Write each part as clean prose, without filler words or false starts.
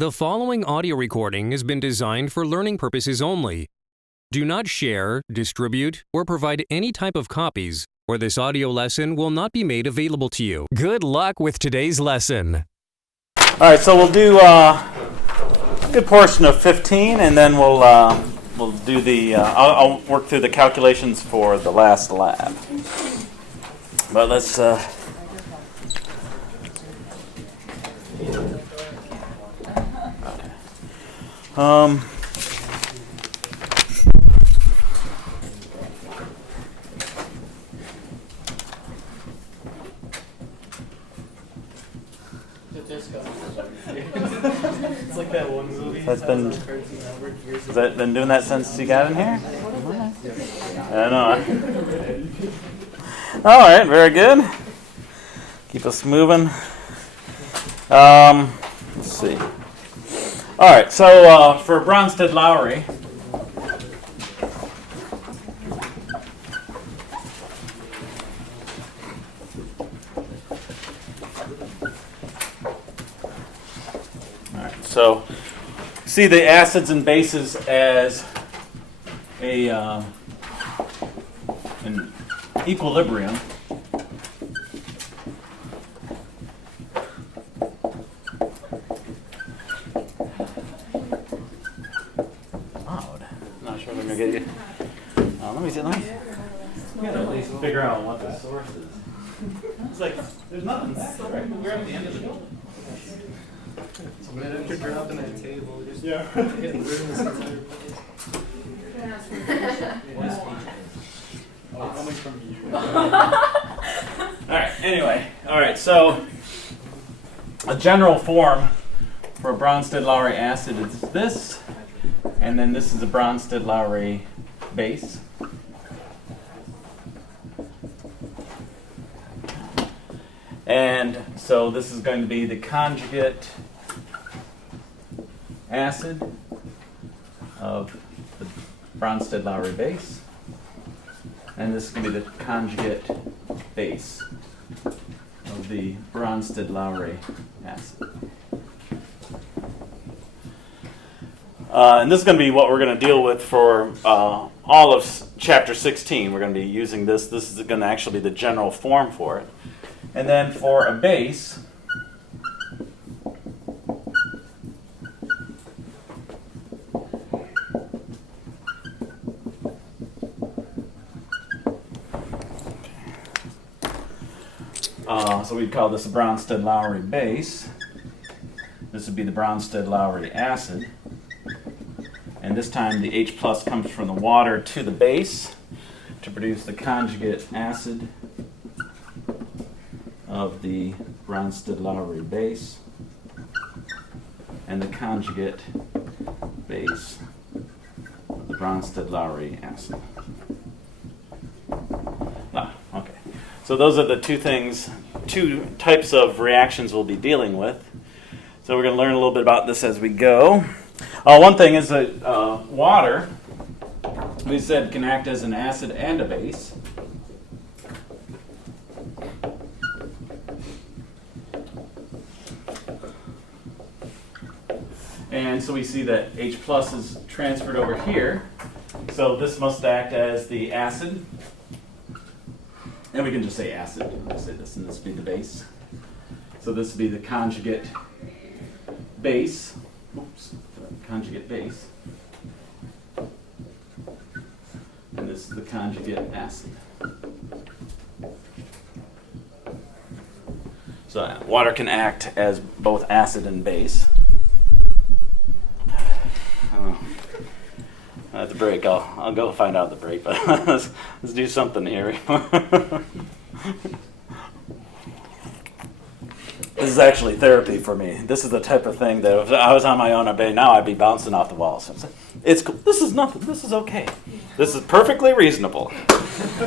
The following audio recording has been designed for learning purposes only. Do not share, distribute, or provide any type of copies, or this audio lesson will not be made available to you. Good luck with today's lesson. All right, so we'll do a good portion of 15, and then we'll do the. I'll work through the calculations for the last lab. But let's. It's like that one movie. Has that been doing that since you got in here? I know. All right, very good. Keep us moving. Let's see. All right, so for Bronsted-Lowry, so see the acids and bases as an equilibrium. Loud. I'm not sure if I'm gonna get you. Let me. We gotta at least figure out what the source is. It's like there's nothing back there, right? We're at the end of the building. You're dropping that table. Just hitting rooms. Coming from you. All right, so a general form for a Bronsted-Lowry acid is this, and then this is a Bronsted-Lowry base. And so this is going to be the conjugate acid of the Bronsted-Lowry base, and this is going to be the conjugate base of the Bronsted-Lowry acid. And this is going to be what we're going to deal with for all of chapter 16. We're going to be using this. This is going to actually be the general form for it. And then for a base, so we'd call this a Bronsted-Lowry base. This would be the Bronsted-Lowry acid. And this time the H plus comes from the water to the base to produce the conjugate acid of the Bronsted-Lowry base and the conjugate base of the Bronsted-Lowry acid. Okay. So those are the two types of reactions we'll be dealing with. So we're going to learn a little bit about this as we go. One thing is that water, we said, can act as an acid and a base. And so we see that H plus is transferred over here. So this must act as the acid. And we can just say acid. Let's say this, and this would be the base. So this would be the conjugate base. Oops, conjugate base. And this is the conjugate acid. So water can act as both acid and base. At the break, I'll go find out the break, but let's do something here. This is actually therapy for me. This is the type of thing that if I was on my own, I'd be bouncing off the walls. It's cool. This is nothing. This is okay. This is perfectly reasonable.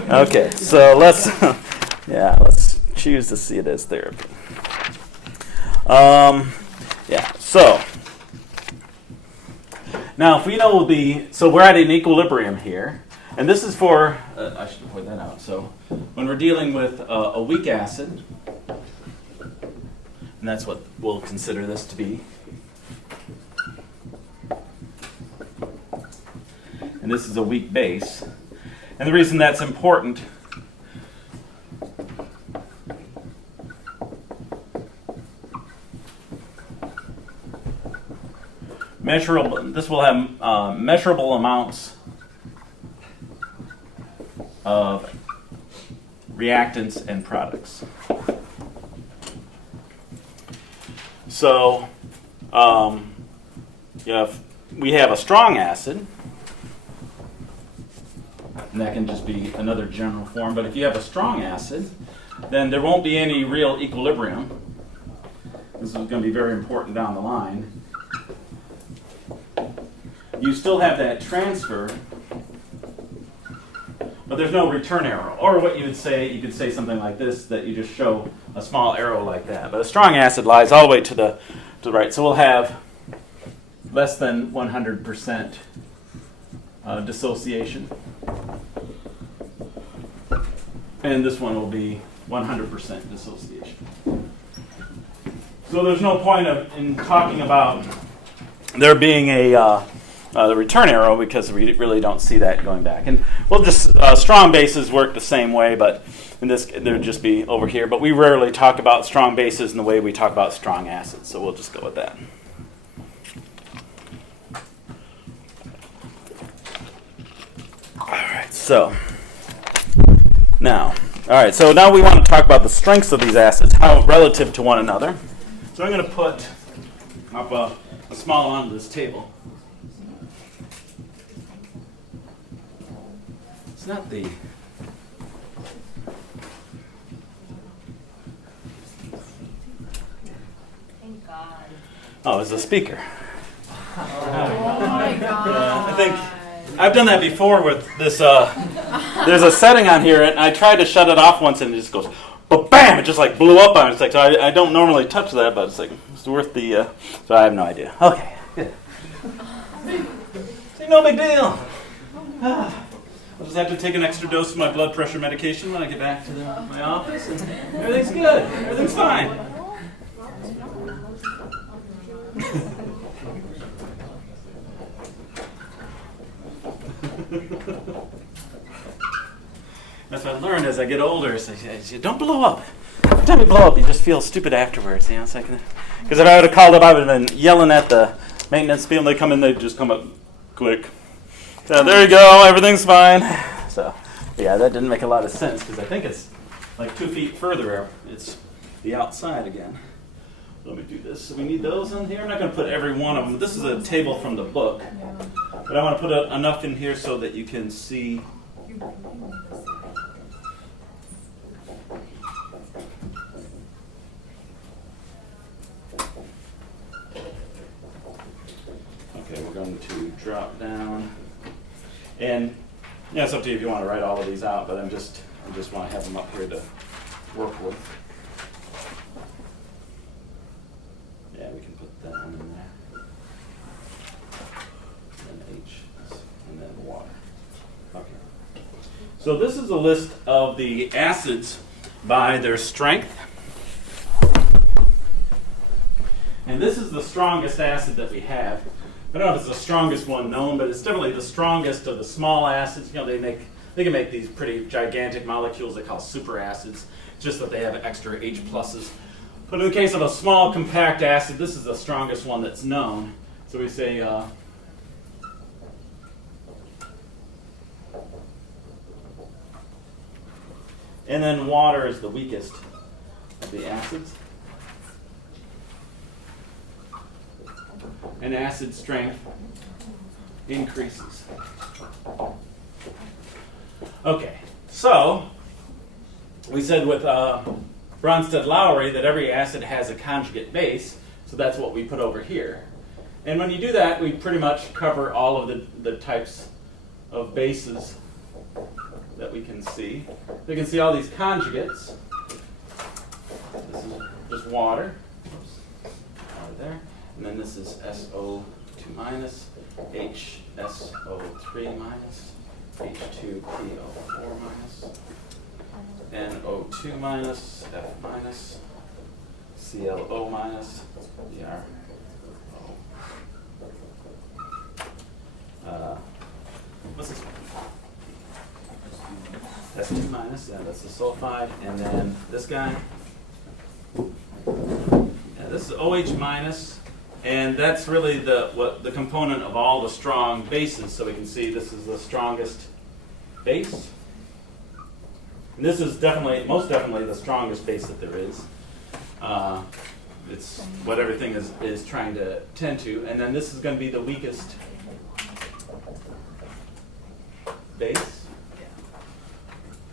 Okay, so let's choose to see it as therapy. So. Now, if we know so we're at an equilibrium here, and this is for, I should point that out. So when we're dealing with a weak acid, and that's what we'll consider this to be, and this is a weak base. And the reason that's important this will have measurable amounts of reactants and products. So if we have a strong acid, and that can just be another general form, but if you have a strong acid, then there won't be any real equilibrium. This is going to be very important down the line. You still have that transfer, but there's no return arrow. Or what you could say something like this, that you just show a small arrow like that. But a strong acid lies all the way to the right. So we'll have less than 100% dissociation. And this one will be 100% dissociation. So there's no point in talking about there being the return arrow, because we really don't see that going back. And we'll just, strong bases work the same way, but in this, there would just be over here. But we rarely talk about strong bases in the way we talk about strong acids, so we'll just go with that. All right, so now we want to talk about the strengths of these acids, how relative to one another. So I'm going to put up a small amount of this table. It's not the... Thank God. Oh, it's a speaker. Oh my God. I think I've done that before with this. There's a setting on here, and I tried to shut it off once, and it just goes, but bam! It just like blew up on it. It's like, so I don't normally touch that, but it's like it's worth the. So I have no idea. Okay, good. See, no big deal. I'll just have to take an extra dose of my blood pressure medication when I get back to my office, and everything's good. Everything's fine. That's what I learned as I get older. So don't blow up. Every time you blow up, you just feel stupid afterwards. You know, it's like, because if I would have called up, I would have been yelling at the maintenance people. They come in, they just come up quick. So there you go, everything's fine. So yeah, that didn't make a lot of sense, because I think it's like 2 feet further. It's the outside again. Let me do this. So we need those in here. I'm not going to put every one of them. This is a table from the book. But I want to put enough in here so that you can see. Okay, we're going to drop down. And yeah, it's up to you if you want to write all of these out, but I just want to have them up here to work with. Yeah, we can put that one in there. And H, and then water. Okay. So this is a list of the acids by their strength. And this is the strongest acid that we have. I don't know if it's the strongest one known, but it's definitely the strongest of the small acids. You know, they can make these pretty gigantic molecules they call superacids. It's just that they have extra H pluses. But in the case of a small compact acid, this is the strongest one that's known. So we say and then water is the weakest of the acids. And acid strength increases. Okay, so we said with Bronsted-Lowry that every acid has a conjugate base, so that's what we put over here. And when you do that, we pretty much cover all of the types of bases that we can see. We can see all these conjugates. This is just water. Oops. Water there. And then this is SO2 minus, HSO3 minus, H2PO4 minus, NO2 minus, F minus, ClO minus, BrO. 2 minus, yeah, that's the sulfide, and then this guy. Yeah, this is OH minus, and that's really the component of all the strong bases. So we can see this is the strongest base. And this is most definitely the strongest base that there is. It's what everything is trying to tend to. And then this is going to be the weakest base.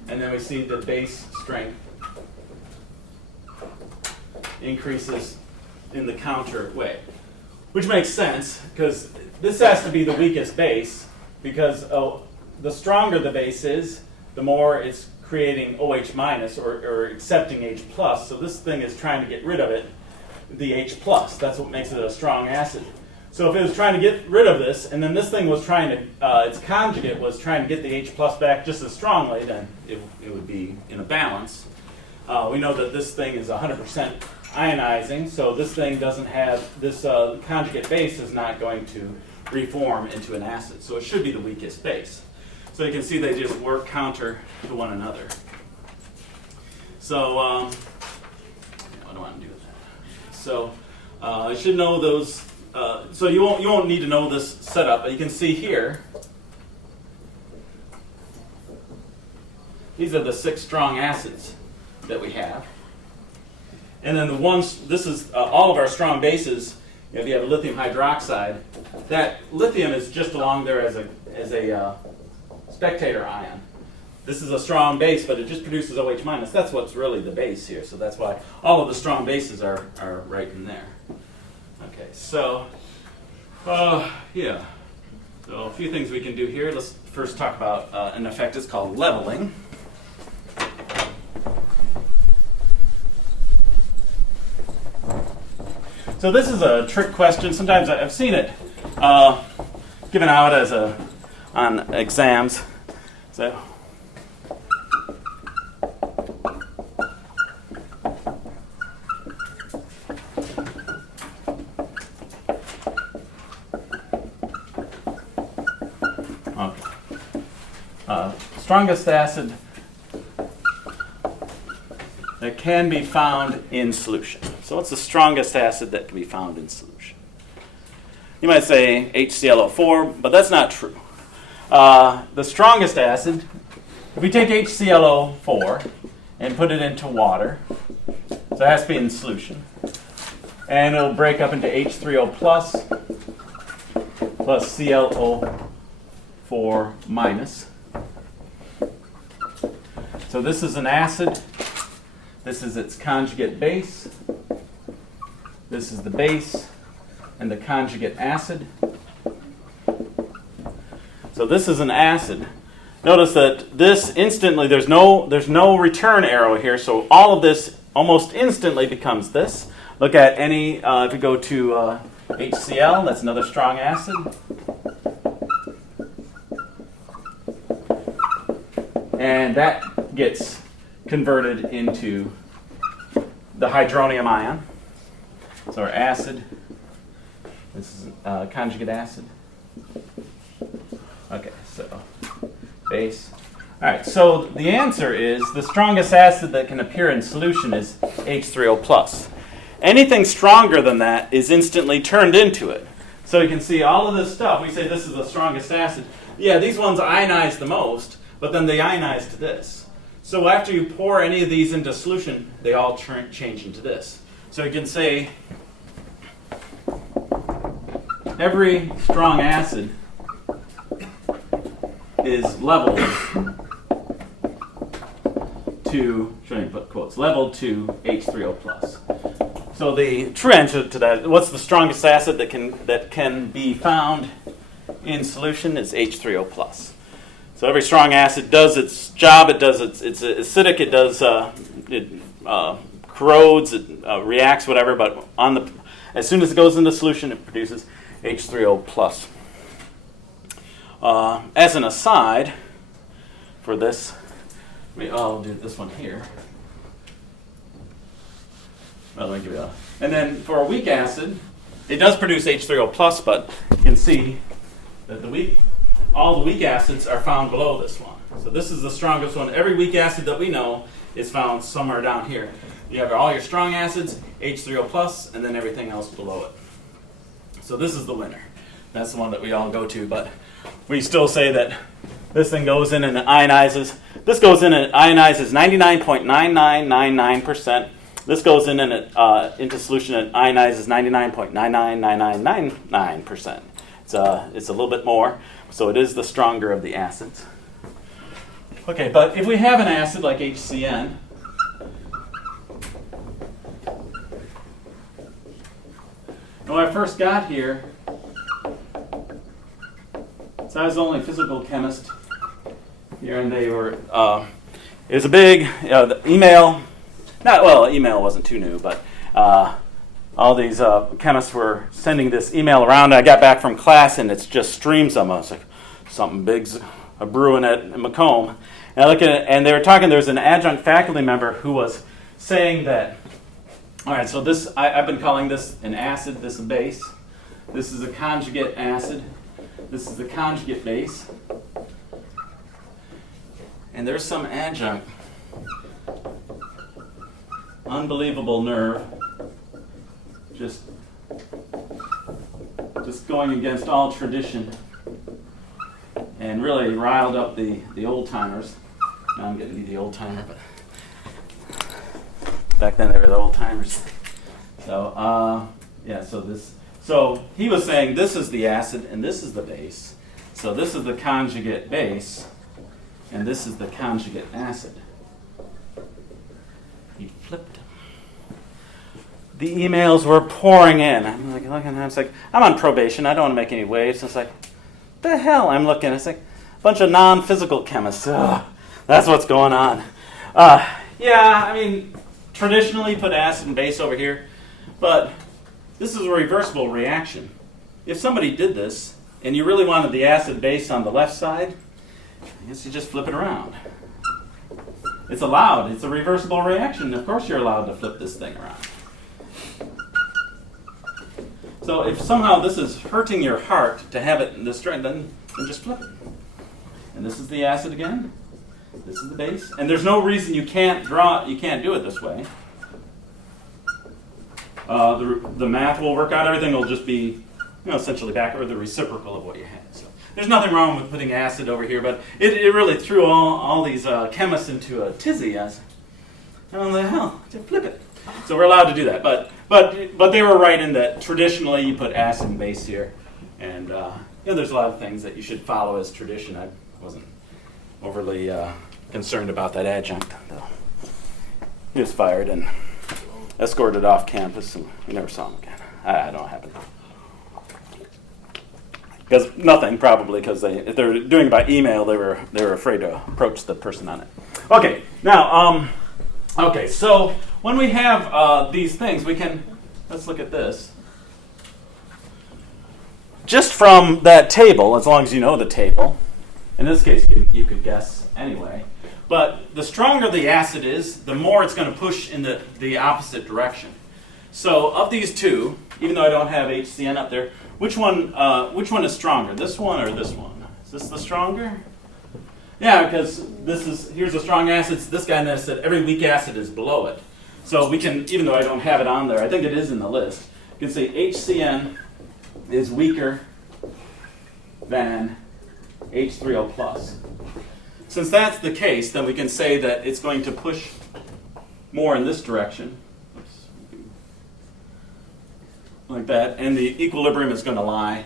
And then we see the base strength increases in the counter way, which makes sense because this has to be the weakest base because the stronger the base is, the more it's creating OH minus or accepting H plus. So this thing is trying to get rid of it, the H plus. That's what makes it a strong acid. So if it was trying to get rid of this, and then this thing was trying to, its conjugate was trying to get the H plus back just as strongly, then it would be in a balance. We know that this thing is 100% ionizing, so this thing doesn't have, this conjugate base is not going to reform into an acid. So it should be the weakest base. So you can see they just work counter to one another. So what do I want to do with that? So I should know those. So you won't need to know this setup, but you can see here. These are the 6 strong acids that we have. And then the ones, this is all of our strong bases. If you have lithium hydroxide, that lithium is just along there as a spectator ion. This is a strong base, but it just produces OH minus. That's what's really the base here. So that's why all of the strong bases are right in there. Okay, so yeah. So a few things we can do here. Let's first talk about an effect. It's called leveling. So this is a trick question. Sometimes I've seen it given out as on exams. So strongest acid that can be found in solution. So what's the strongest acid that can be found in solution? You might say HClO4, but that's not true. The strongest acid, if we take HClO4 and put it into water, so it has to be in solution, and it'll break up into H3O plus ClO4 minus. So this is an acid. This is its conjugate base. This is the base and the conjugate acid. So this is an acid. Notice that this instantly, there's no return arrow here, so all of this almost instantly becomes this. Look at any, if we go to HCl, that's another strong acid. And that gets converted into the hydronium ion. So our acid, this is conjugate acid. Okay, so base. All right, so the answer is the strongest acid that can appear in solution is H3O plus. Anything stronger than that is instantly turned into it. So you can see all of this stuff. We say this is the strongest acid. Yeah, these ones ionize the most, but then they ionize to this. So after you pour any of these into solution, they all change into this. So you can say every strong acid is leveled to, should I put quotes, leveled to H3O plus. So the true answer to that, what's the strongest acid that can be found in solution is H3O plus. So every strong acid does its job. It does it's acidic. It does corrodes. It reacts, whatever. But as soon as it goes into solution, it produces H3O plus. As an aside, for this, I'll do this one here. Well, let me give you that. And then for a weak acid, it does produce H3O plus, but you can see that all the weak acids are found below this one. So this is the strongest one. Every weak acid that we know is found somewhere down here. You have all your strong acids, H3O plus, and then everything else below it. So this is the winner. That's the one that we all go to, but we still say that this thing goes in and it ionizes. This goes in and it ionizes 99.9999%. This goes in and it into solution and ionizes 99.999999%. It's a little bit more, so it is the stronger of the acids. Okay, but if we have an acid like HCN, when I first got here, so I was the only physical chemist here, and they were, it was a big, the email, email wasn't too new, but all these chemists were sending this email around. I got back from class, and it's just streams of them. I was like, something big's brewing at Macomb. And I look at it, and they were talking, there was an adjunct faculty member who was saying that, all right, so this, I've been calling this an acid, this a base. This is a conjugate acid. This is the conjugate base. And there's some adjunct. Unbelievable nerve. Just going against all tradition. And really riled up the old timers. Now I'm getting to be the old timer, but back then they were the old timers. So so he was saying this is the acid and this is the base. So this is the conjugate base and this is the conjugate acid. He flipped them. The emails were pouring in. I'm like looking, I was like, I'm on probation. I don't want to make any waves. It's like, the hell? I'm looking. It's like a bunch of non-physical chemists. Ugh, that's what's going on. Yeah, I mean, traditionally put acid and base over here, but this is a reversible reaction. If somebody did this and you really wanted the acid base on the left side, I guess you just flip it around. It's allowed. It's a reversible reaction. Of course you're allowed to flip this thing around. So if somehow this is hurting your heart to have it in this direction, then just flip it. And this is the acid again. This is the base. And there's no reason you can't do it this way. The math will work out. Everything will just be, essentially back or the reciprocal of what you had. So there's nothing wrong with putting acid over here, but it really threw all these chemists into a tizzy. I was, how the hell? Just flip it. So we're allowed to do that, but they were right in that traditionally you put acid and base here, and there's a lot of things that you should follow as tradition. I wasn't overly concerned about that adjunct, though. He was fired and escorted off campus, and we never saw him again. I don't know what happened. Because nothing, probably, because if they were doing it by email, they were afraid to approach the person on it. Okay, now, so when we have these things, let's look at this. Just from that table, as long as you know the table, in this case you could guess anyway, but the stronger the acid is, the more it's going to push in the opposite direction. So of these two, even though I don't have HCN up there, which one is stronger, this one or this one? Is this the stronger? Yeah, because here's a strong acid, this guy, and then I said every weak acid is below it. So we can, even though I don't have it on there, I think it is in the list, you can say HCN is weaker than H3O plus. Since that's the case, then we can say that it's going to push more in this direction. Oops. Like that, and the equilibrium is going to lie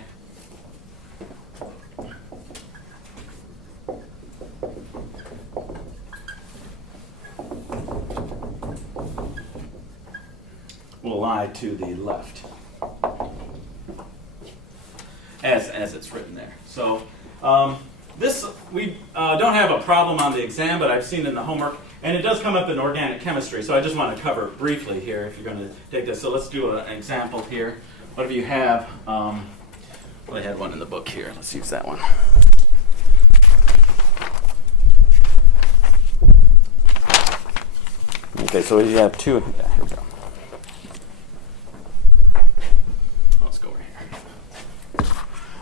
to the left, as it's written there. So this we don't have a problem on the exam, but I've seen in the homework, and it does come up in organic chemistry. So I just want to cover it briefly here if you're going to take this. So let's do an example here. What if you have? Well, I had one in the book here. Let's use that one. Okay, so you have two. Yeah, here we go.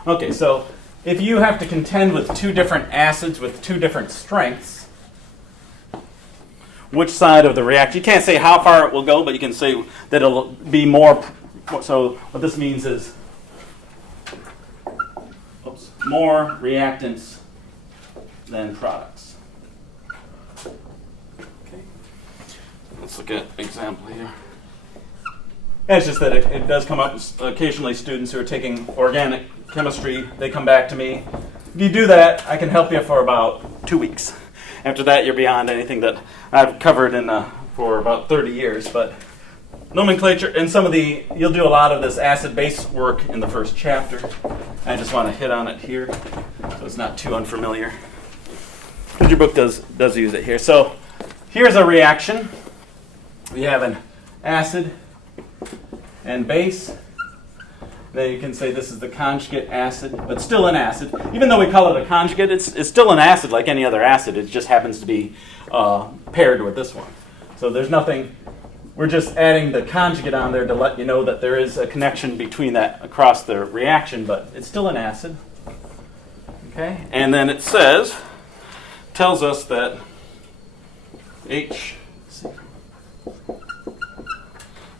Okay, so if you have to contend with two different acids with two different strengths, which side of the reaction, you can't say how far it will go, but you can say that it'll be more. So what this means is more reactants than products. Okay. Let's look at an example here. And it's just that it does come up occasionally. Students who are taking organic chemistry, they come back to me. If you do that, I can help you for about 2 weeks. After that, you're beyond anything that I've covered for about 30 years. But nomenclature, and you'll do a lot of this acid-base work in the first chapter. I just want to hit on it here, so it's not too unfamiliar. Because your book does use it here. So here's a reaction. We have an acid and base. Then you can say this is the conjugate acid, but still an acid. Even though we call it a conjugate, it's still an acid like any other acid. It just happens to be paired with this one. So there's nothing, we're just adding the conjugate on there to let you know that there is a connection between that across the reaction, but it's still an acid. Okay? And then it tells us that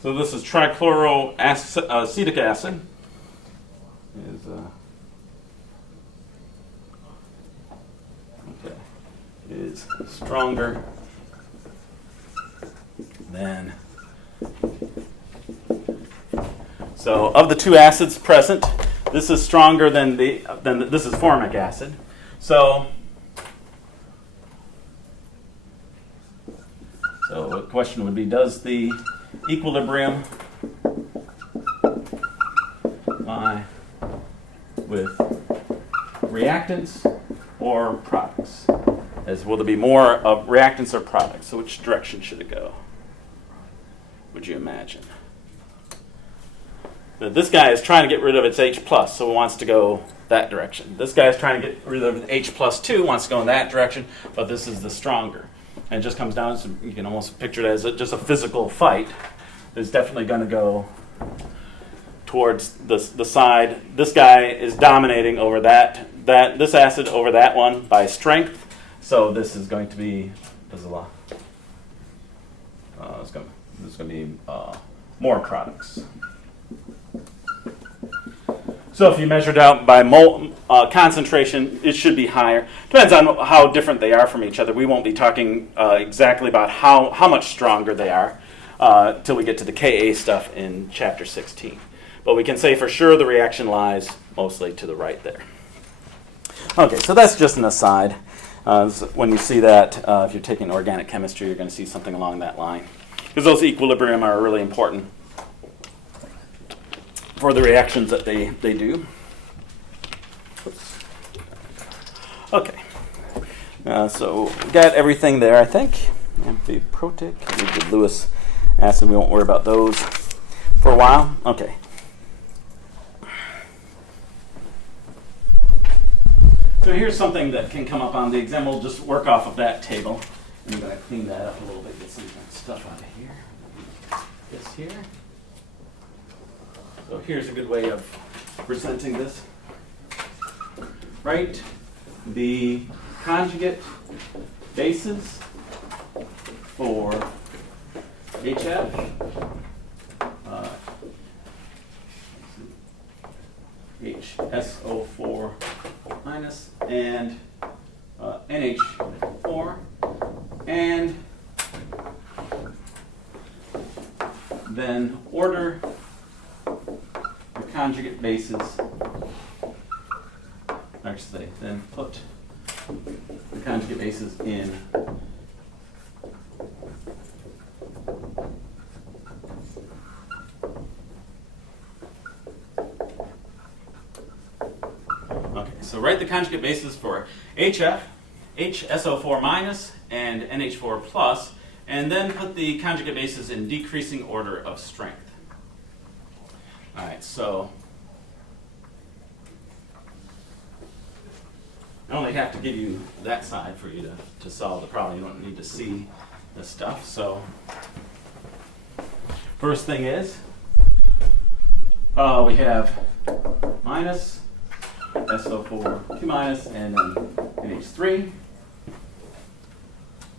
so this is trichloroacetic acid. Is stronger than. So of the two acids present, this is stronger than this is formic acid. So the question would be, does the equilibrium lie with reactants or products? Will there be more of reactants or products? So which direction should it go? Would you imagine? This guy is trying to get rid of its H+, so it wants to go that direction. This guy is trying to get rid of H plus 2, wants to go in that direction, but this is the stronger. And it just comes down to, you can almost picture it as just a physical fight. It's definitely going to go towards the side. This guy is dominating over this acid over that one by strength. So this is going to be, there's a lot. There's going to be more products. So if you measured out by concentration, it should be higher. Depends on how different they are from each other. We won't be talking exactly about how much stronger they are till we get to the Ka stuff in chapter 16. But we can say for sure the reaction lies mostly to the right there. Okay, so that's just an aside. When you see that, if you're taking organic chemistry, you're going to see something along that line. Because those equilibrium are really important for the reactions that they do. Oops. Okay. So we got everything there, I think. Amphiprotic, we did Lewis acid. We won't worry about those for a while. Okay. So here's something that can come up on the exam. We'll just work off of that table. I'm going to clean that up a little bit, get some stuff out of here. This here. So here's a good way of presenting this. Right? The conjugate bases for HF, HSO4 minus, and NH4, and then order the conjugate bases. Actually, then put the conjugate bases in so write the conjugate bases for HF, HSO4 minus, and NH4 plus, and then put the conjugate bases in decreasing order of strength. All right, so I only have to give you that side for you to solve the problem. You don't need to see this stuff. So first thing is we have minus SO4 2 minus, and then NH3.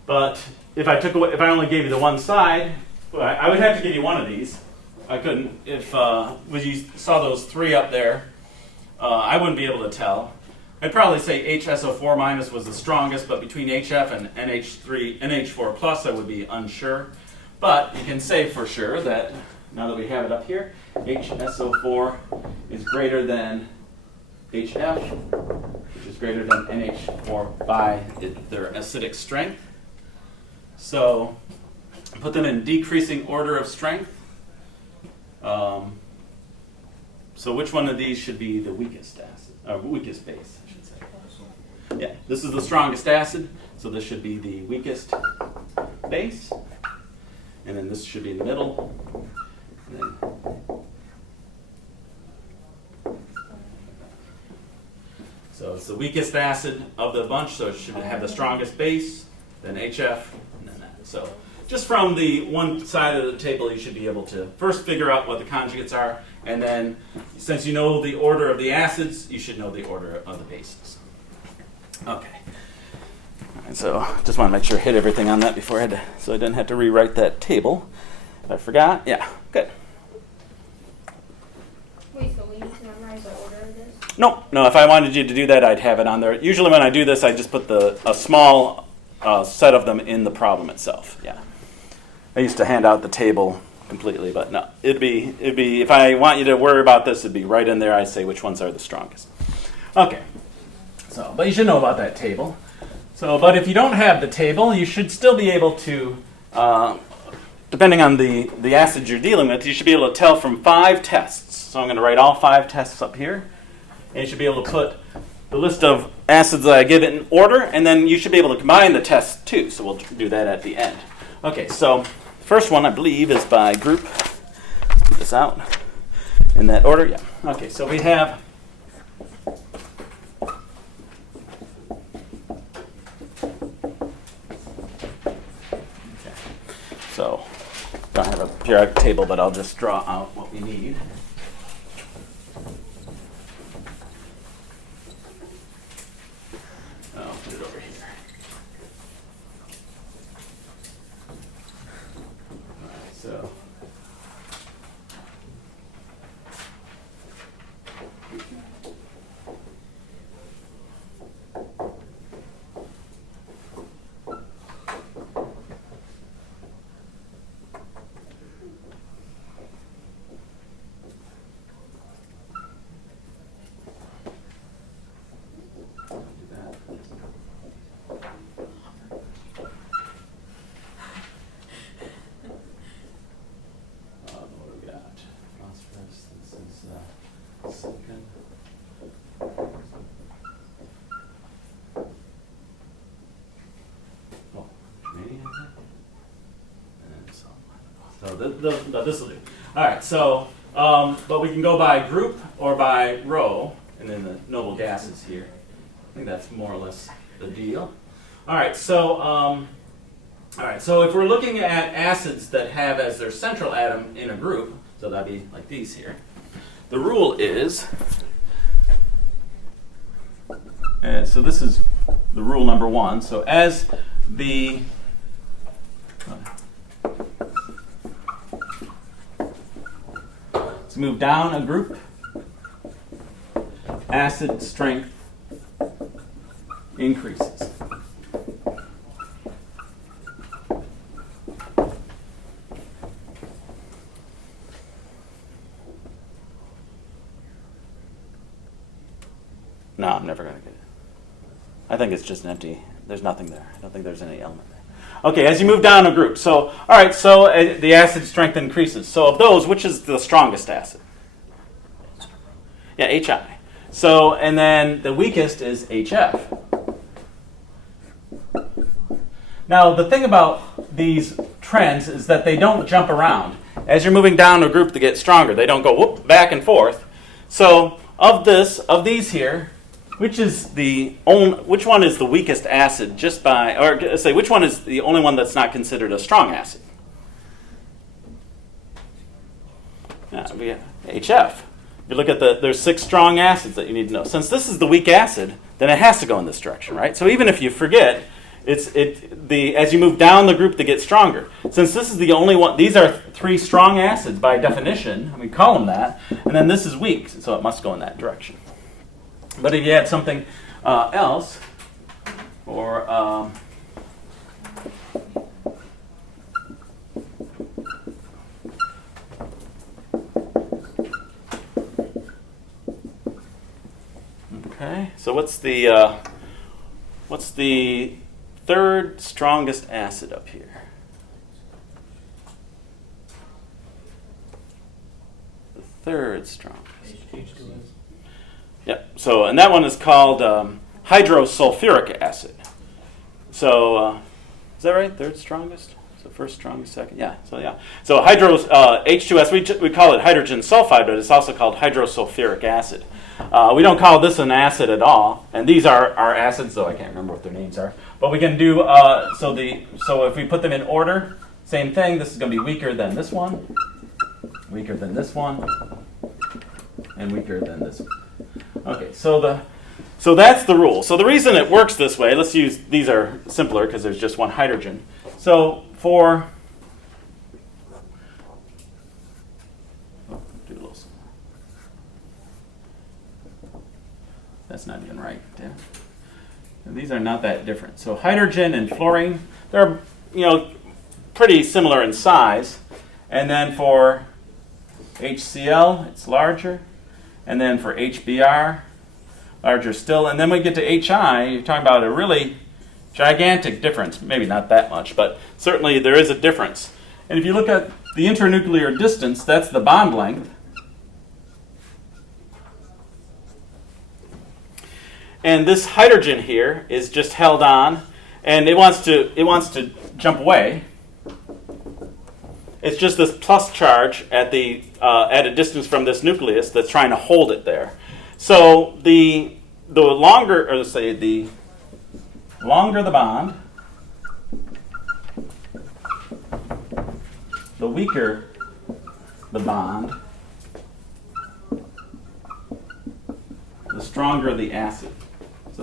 But if I only gave you the one side, well, I would have to give you one of these. I couldn't. If when you saw those three up there, I wouldn't be able to tell. I'd probably say HSO4 minus was the strongest, but between HF and NH4 plus, I would be unsure. But you can say for sure that now that we have it up here, HSO4 is greater than HF, which is greater than NH4 by their acidic strength. So put them in decreasing order of strength. So which one of these should be the weakest acid, or weakest base, I should say? Yeah, this is the strongest acid, so this should be the weakest base. And then this should be in the middle. And then so it's the weakest acid of the bunch, so it should have the strongest base, then HF, and then that. So just from the one side of the table, you should be able to first figure out what the conjugates are, and then since you know the order of the acids, you should know the order of the bases. Okay. And so just want to make sure I hit everything on that before I had to, so I didn't have to rewrite that table. If I forgot, yeah, good. Wait, so we need to memorize the order of this? No, if I wanted you to do that, I'd have it on there. Usually when I do this, I just put a small set of them in the problem itself. Yeah. I used to hand out the table completely, but no. It'd be if I want you to worry about this, it'd be right in there. I say which ones are the strongest. Okay. So, but you should know about that table. So, but if you don't have the table, you should still be able to, depending on the acid you're dealing with, you should be able to tell from 5 tests. So I'm going to write all 5 tests up here. And you should be able to put the list of acids that I give it in order, and then you should be able to combine the tests too. So we'll do that at the end. Okay, so the first one I believe is by group. Let's do this out in that order. Yeah. Okay, so we have so don't have a periodic table, but I'll just draw out what we need. I'll put it over here. All right, so this will do. All right, so, but we can go by group or by row, and then the noble gases here. I think that's more or less the deal. All right, so if we're looking at acids that have as their central atom in a group, so that'd be like these here, the rule is, so this is the rule number 1, so as the move down a group, acid strength increases. No, I'm never going to get it. I think it's just an empty. There's nothing there. I don't think there's any element there. Okay, as you move down a group. So, all right, so the acid strength increases. So of those, which is the strongest acid? Yeah, HI. So, and then the weakest is HF. Now, the thing about these trends is that they don't jump around. As you're moving down a group to get stronger, they don't go whoop, back and forth. So, of these here, which one is the weakest acid just by, or say, which one is the only one that's not considered a strong acid? We have HF. If you look at there's 6 strong acids that you need to know. Since this is the weak acid, then it has to go in this direction, right? So even if you forget, as you move down the group, they get stronger. Since this is the only one, these are 3 strong acids by definition, and we call them that, and then this is weak, so it must go in that direction. But if you had something else, or okay, so what's the third strongest acid up here? The third strongest. Yep. So, and that one is called hydrosulfuric acid. So, is that right? Third strongest? So first strongest, second? Yeah. So yeah. So H2S, we call it hydrogen sulfide, but it's also called hydrosulfuric acid. We don't call this an acid at all, and these are our acids, though I can't remember what their names are. But we can do so if we put them in order, same thing. This is going to be weaker than this one, weaker than this one, and weaker than this one. Okay, so that's the rule. So the reason it works this way, let's use, these are simpler because there's just one hydrogen. So for, that's not even right. Yeah. And these are not that different. So hydrogen and fluorine, they're pretty similar in size. And then for HCl, it's larger. And then for HBr, larger still. And then we get to HI, you're talking about a really gigantic difference. Maybe not that much, but certainly there is a difference. And if you look at the internuclear distance, that's the bond length. And this hydrogen here is just held on, and it wants to jump away. It's just this plus charge at a distance from this nucleus that's trying to hold it there. So the longer, or let's say the longer the bond, the weaker the bond, the stronger the acid. So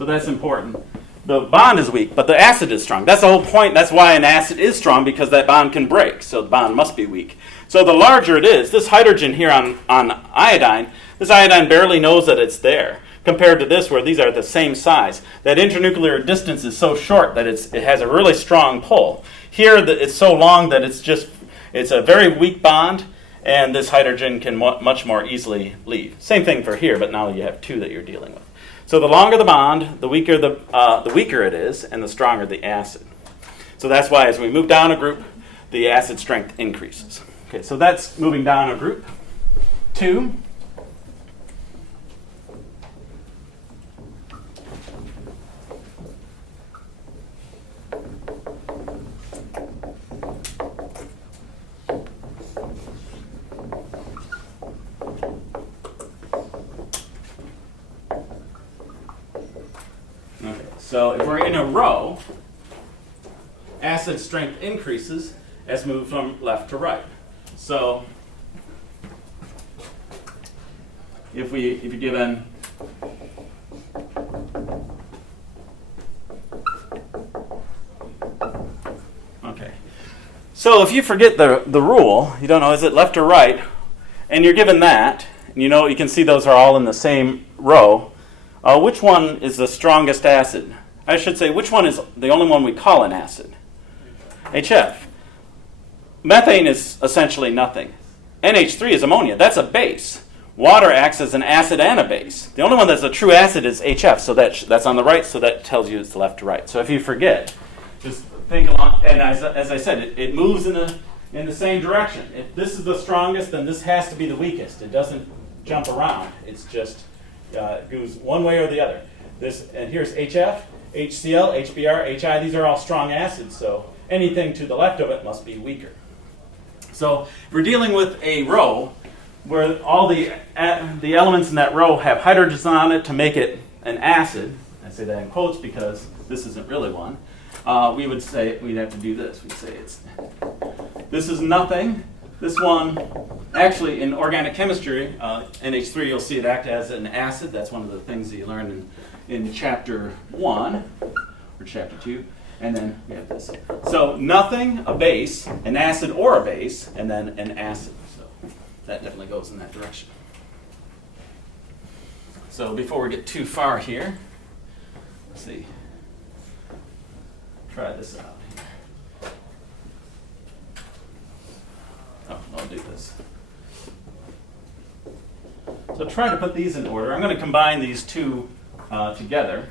that's important. The bond is weak, but the acid is strong. That's the whole point. That's why an acid is strong, because that bond can break. So the bond must be weak. So the larger it is, this hydrogen here on iodine, this iodine barely knows that it's there, compared to this where these are the same size. That internuclear distance is so short that it has a really strong pull. Here it's so long that it's a very weak bond, and this hydrogen can much more easily leave. Same thing for here, but now you have 2 that you're dealing with. So the longer the bond, the weaker it is, and the stronger the acid. So that's why as we move down a group, the acid strength increases. Okay, so that's moving down a group. 2. So if we're in a row, acid strength increases as we move from left to right. So if you're given okay. So if you forget the rule, you don't know is it left or right, and you're given that, and you can see those are all in the same row. Which one is the strongest acid? I should say, which one is the only one we call an acid? HF. Methane is essentially nothing. NH3 is ammonia. That's a base. Water acts as an acid and a base. The only one that's a true acid is HF, so that's on the right, so that tells you it's left to right. So if you forget, just think along, and as I said, it moves in the same direction. If this is the strongest, then this has to be the weakest. It doesn't jump around. It's just it goes one way or the other. And here's HF, HCl, HBr, HI. These are all strong acids, so anything to the left of it must be weaker. So we're dealing with a row where all the elements in that row have hydrogens on it to make it an acid. I say that in quotes because this isn't really one. We'd have to do this. We'd say this is nothing. This one, actually in organic chemistry, NH3, you'll see it act as an acid. That's one of the things that you learned in chapter 1 or chapter 2. And then we have this. So nothing, a base, an acid or a base, and then an acid. So that definitely goes in that direction. So before we get too far here, let's see. Try this out here. Oh, I'll do this. So try to put these in order. I'm going to combine these two together.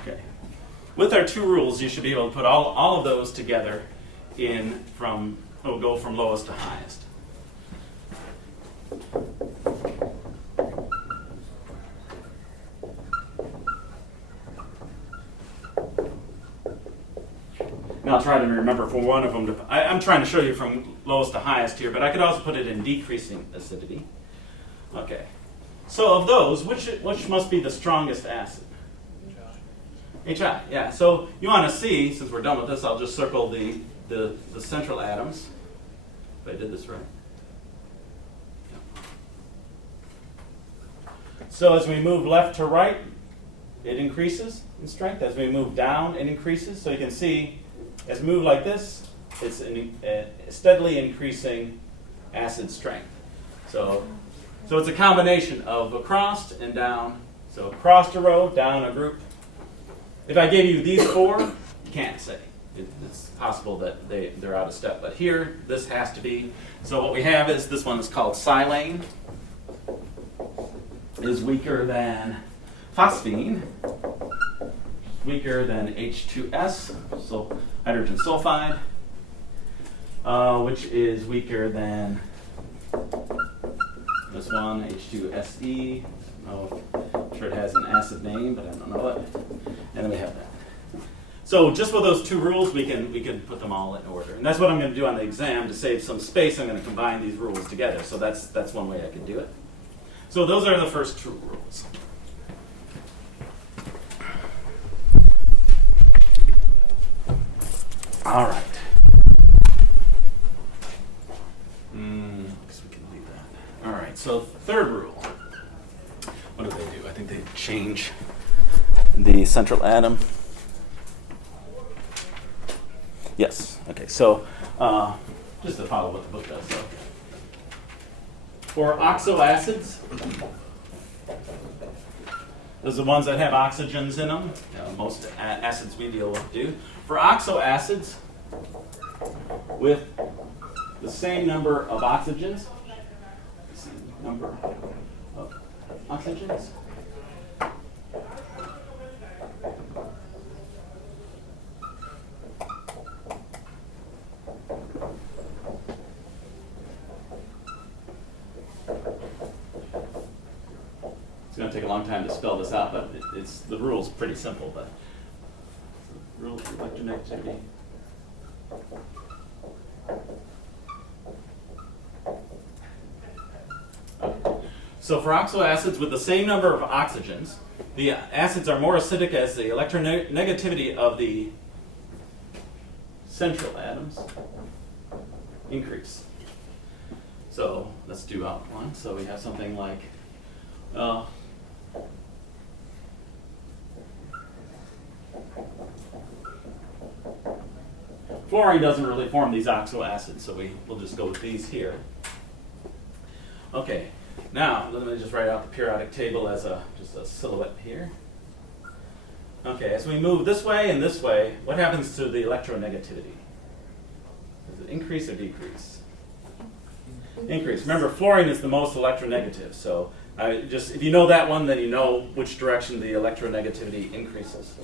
Okay. With our two rules, you should be able to put all of those together in from, it'll go from lowest to highest. And I'll try to remember for one of them to, I'm trying to show you from lowest to highest here, but I could also put it in decreasing acidity. Okay. So of those, which must be the strongest acid? HI, yeah. So you want to see, since we're done with this, I'll just circle the central atoms. If I did this right. So as we move left to right, it increases in strength. As we move down, it increases. So you can see, as we move like this, it's a steadily increasing acid strength. So it's a combination of across and down. So across a row, down a group. If I gave you these four, you can't say. It's possible that they're out of step. But here, this has to be. So what we have is, this one is called silane. It is weaker than phosphine. Weaker than H2S, so hydrogen sulfide, which is weaker than this one, H2SE. I'm sure it has an acid name, but I don't know it. And then we have that. So just with those two rules, we can put them all in order. And that's what I'm going to do on the exam. To save some space, I'm going to combine these rules together. So that's one way I can do it. So those are the first two rules. All right. I guess we can leave that. All right, so third rule. What do they do? I think they change the central atom. Yes, okay, so just to follow what the book does. So. For oxoacids, those are the ones that have oxygens in them. Most acids we deal with do. For oxoacids with the same number of oxygens, It's going to take a long time to spell this out, but the rule's pretty simple. But rule of electronegativity. Okay. So for oxoacids with the same number of oxygens, the acids are more acidic as the electronegativity of the central atoms increase. So let's do out one. So we have something like fluorine doesn't really form these oxoacids, so we'll just go with these here. Okay, now let me just write out the periodic table as just a silhouette here. Okay, as we move this way and this way, what happens to the electronegativity? Does it increase or decrease? Increase. Remember, fluorine is the most electronegative, so if you know that one, then you know which direction the electronegativity increases.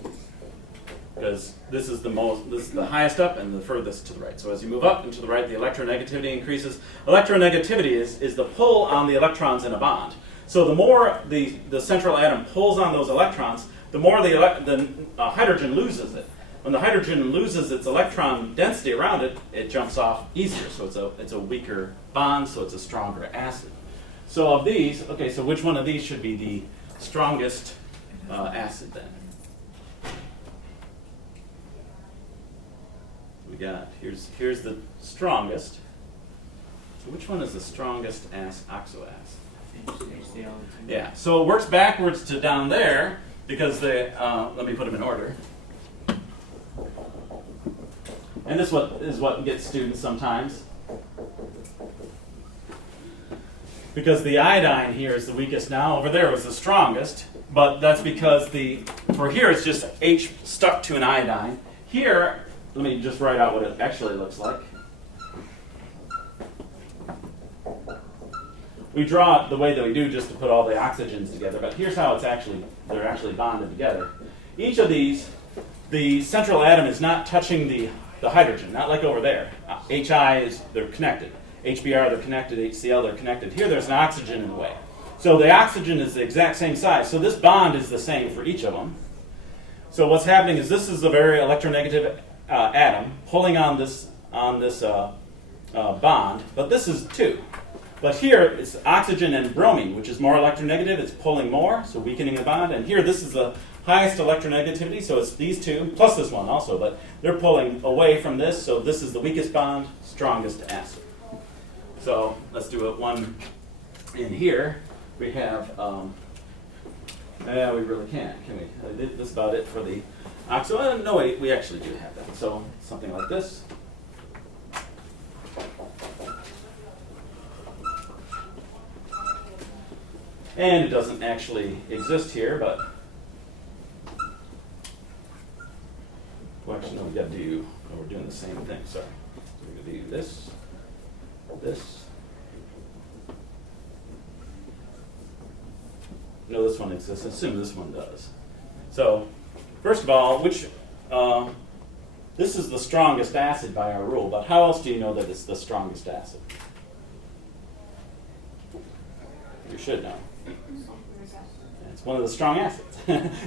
Because this is the highest up and the furthest to the right. So as you move up and to the right, the electronegativity increases. Electronegativity is the pull on the electrons in a bond. So the more the central atom pulls on those electrons, the more the hydrogen loses it. when the hydrogen loses its electron density around it, it jumps off easier. So it's a weaker bond, so it's a stronger acid. So of these, okay, so which one of these should be the strongest acid then? We got, here's the strongest. So which one is the strongest oxo acid? Yeah, so it works backwards to down there because they, let me put them in order. And this is what gets students sometimes. Because the iodine here is the weakest now. Over there was the strongest. But that's because for here it's just H stuck to an iodine. Here, let me just write out what it actually looks like. We draw it the way that we do just to put all the oxygens together, but here's how they're actually bonded together. Each of these, the central atom is not touching the hydrogen, not like over there. HI they're connected. HBr, they're connected. HCl, they're connected. Here, there's an oxygen in the way. So the oxygen is the exact same size. So this bond is the same for each of them. So what's happening is this is a very electronegative atom pulling on this bond, but this is 2. But here, it's oxygen and bromine, which is more electronegative. It's pulling more, so weakening the bond. And here, this is the highest electronegativity, so it's these 2, plus this one also, but they're pulling away from this, so this is the weakest bond, strongest acid. So let's do it one in here. We have, we really can't, can we? This is about it for the oxo. No, wait, we actually do have that. So something like this. And it doesn't actually exist here, but well, actually, no, we got to do. No, we're doing the same thing. Sorry, so we're going to do this, this. No, this one exists. Assume this one does. So, first of all, this is the strongest acid by our rule. But how else do you know that it's the strongest acid? You should know. It's one of the strong acids.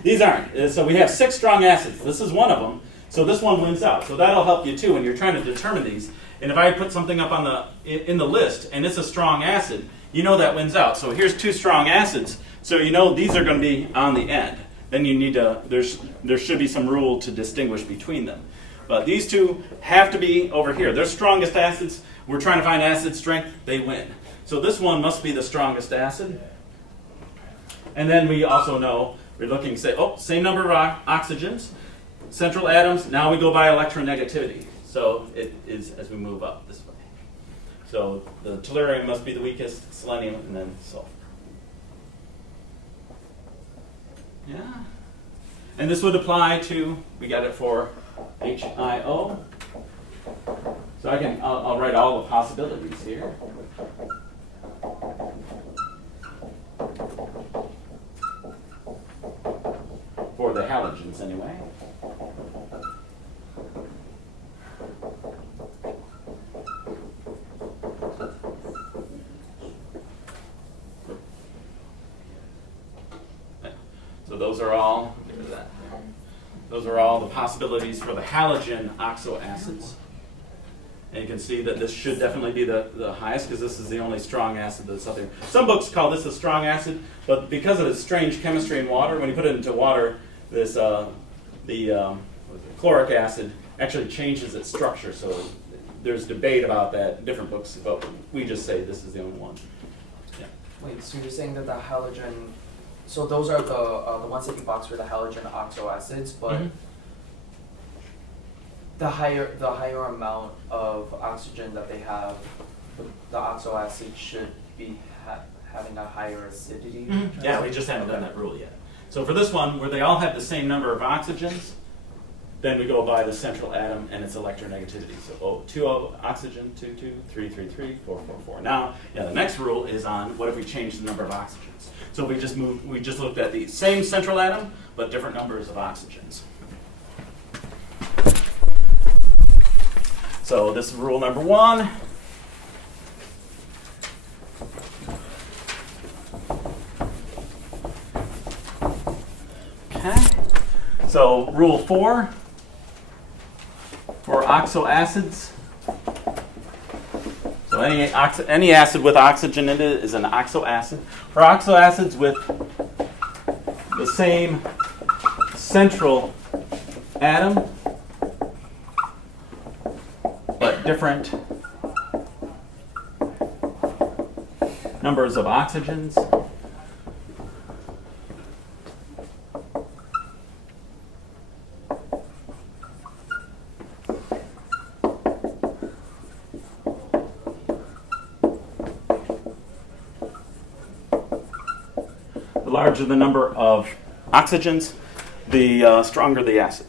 These aren't. So we have 6 strong acids. This is one of them. So this one wins out. So that'll help you too when you're trying to determine these. And if I put something up in the list and it's a strong acid, you know that wins out. So here's 2 strong acids. So you know these are going to be on the end. Then you need to. There should be some rule to distinguish between them. But these 2 have to be over here. They're strongest acids. We're trying to find acid strength. They win. So this one must be the strongest acid. And then we also know, we're looking, say, same number of oxygens, central atoms. Now we go by electronegativity. So it is as we move up this way. So the tellurium must be the weakest, selenium, and then sulfur. Yeah. And this would apply to, we got it for HIO. So I'll write all the possibilities here. For the halogens, anyway. So those are all, those are all the possibilities for the halogen oxo acids. And you can see that this should definitely be the highest because this is the only strong acid that's out there. Some books call this a strong acid, but because of its strange chemistry in water, when you put it into water, this chloric acid actually changes its structure. So there's debate about that in different books, but we just say this is the only one. Yeah. Wait, so you're saying that the halogen, so those are the ones that you box for the halogen oxo acids, but the higher amount of oxygen that they have, the oxo acid should be having a higher acidity. Mm-hmm. Yeah, we just haven't done that rule yet. So for this one, where they all have the same number of oxygens, then we go by the central atom and its electronegativity. So 2 oxygen, 2, 2, 3, 3, 3, 4, 4, 4. Now, the next rule is on what if we change the number of oxygens? So we just looked at the same central atom, but different numbers of oxygens. So this is rule number 1. Okay. So rule 4 oxoacids. So any acid with oxygen in it is an oxoacid. For oxoacids with the same central atom, but different numbers of oxygens. The larger the number of oxygens, the stronger the acid.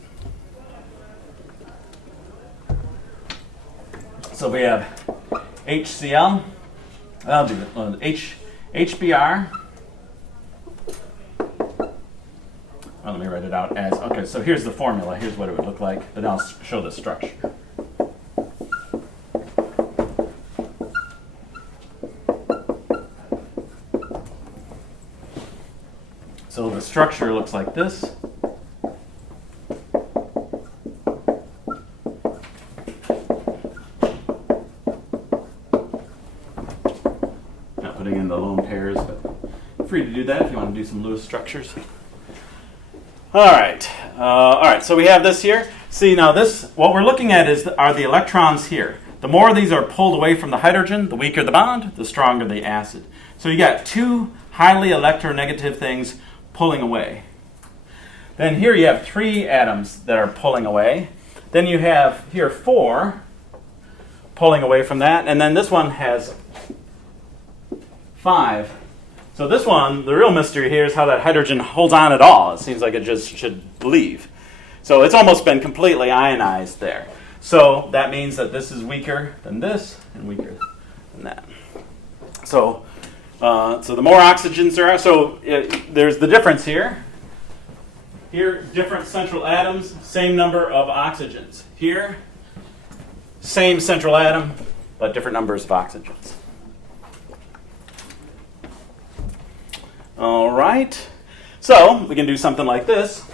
So we have HCl. I'll do it. HBr. Well, let me write it out as, okay, so here's the formula. Here's what it would look like, but I'll show the structure. So the structure looks like this. Not putting in the lone pairs, but free to do that if you want to do some Lewis structures. All right, so we have this here. See, now this, what we're looking at are the electrons here. The more these are pulled away from the hydrogen, the weaker the bond, the stronger the acid. So you got two highly electronegative things pulling away. Then here you have 3 atoms that are pulling away. Then you have here 4 pulling away from that, and then this one has 5. So this one, the real mystery here is how that hydrogen holds on at all. It seems like it just should leave. So it's almost been completely ionized there. So that means that this is weaker than this and weaker than that. So the more oxygens there are, so there's the difference here. Here, different central atoms, same number of oxygens. Here, same central atom, but different numbers of oxygens. All right, so we can do something like this.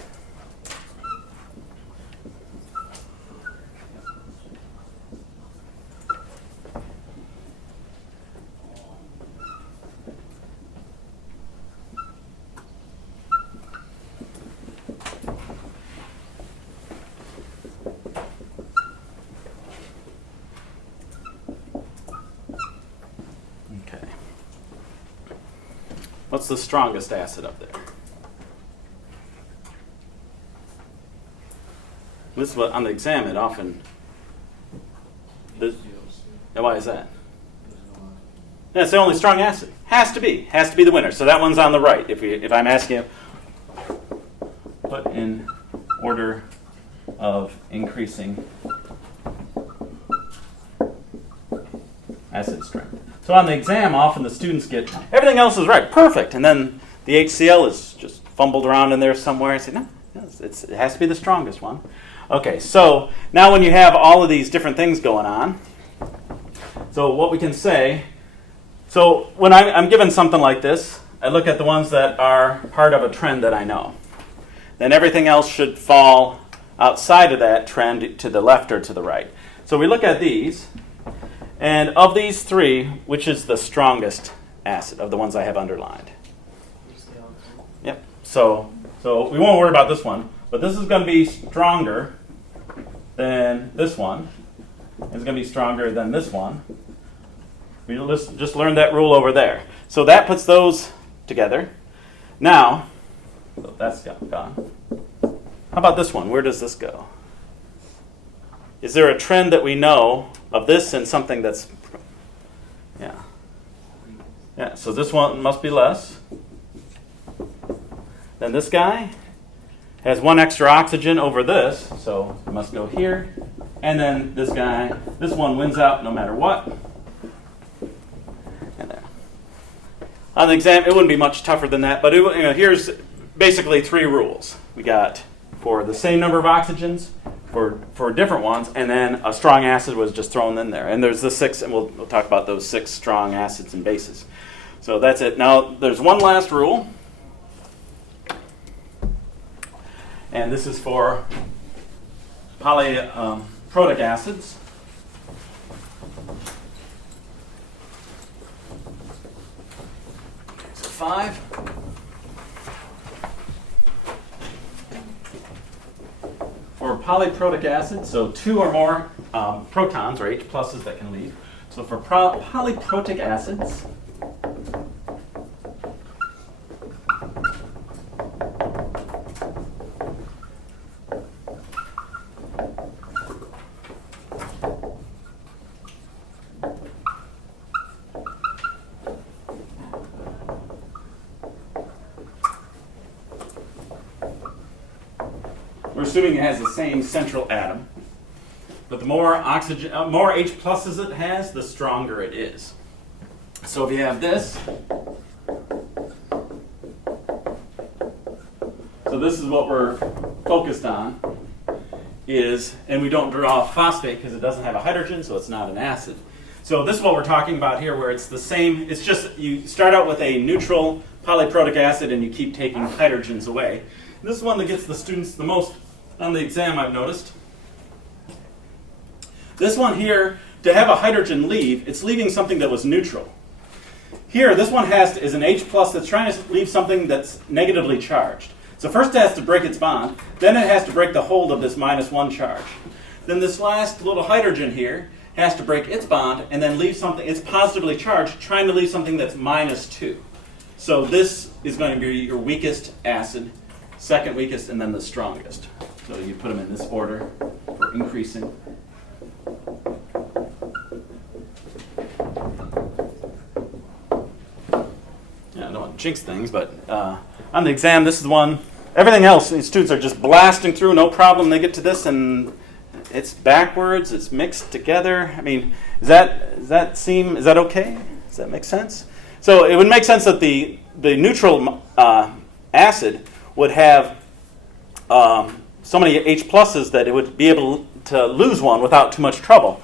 What's the strongest acid up there? This is what on the exam it often. And why is that? That's the only strong acid. Has to be the winner. So that one's on the right. If I'm asking you, put in order of increasing acid strength. So on the exam, often the students get, everything else is right, perfect, and then the HCl is just fumbled around in there somewhere. I say, no, it has to be the strongest one. Okay, so now when you have all of these different things going on, so what we can say, so when I'm given something like this, I look at the ones that are part of a trend that I know. Then everything else should fall outside of that trend to the left or to the right. So we look at these. And of these 3, which is the strongest acid of the ones I have underlined? Yep. So we won't worry about this one, but this is going to be stronger than this one. It's going to be stronger than this one. We just learned that rule over there. So that puts those together. Now, so that's gone. How about this one? Where does this go? Is there a trend that we know of this and something that's, yeah, so this one must be less. Then this guy has 1 extra oxygen over this, so it must go here. And then this guy, this one wins out no matter what. And there. On the exam, it wouldn't be much tougher than that, but here's basically 3 rules. We got for the same number of oxygens, for different ones, and then a strong acid was just thrown in there. And there's the 6, and we'll talk about those 6 strong acids and bases. So that's it. Now, there's one last rule. And this is for polyprotic acids. So 5. For polyprotic acid, so 2 or more protons, or H pluses that can leave. So for polyprotic acids, we're assuming it has the same central atom, but the more oxygen, more H pluses it has, the stronger it is. So if you have this, so this is what we're focused on, is, and we don't draw phosphate because it doesn't have a hydrogen, so it's not an acid. So this is what we're talking about here, where it's the same, it's just you start out with a neutral polyprotic acid and you keep taking hydrogens away. And this is one that gets the students the most on the exam, I've noticed. This one here, to have a hydrogen leave, it's leaving something that was neutral. Here, this one is an H plus that's trying to leave something that's negatively charged. So first it has to break its bond, then it has to break the hold of this -1 charge. Then this last little hydrogen here has to break its bond and then leave something, it's positively charged, trying to leave something that's -2. So this is going to be your weakest acid, second weakest, and then the strongest. So you put them in this order for increasing. Yeah, I don't want to jinx things, but on the exam, this is one. Everything else, these students are just blasting through, no problem. They get to this, and it's backwards. It's mixed together. I mean, is that okay? Does that make sense? So it would make sense that the neutral acid would have so many H pluses that it would be able to lose one without too much trouble.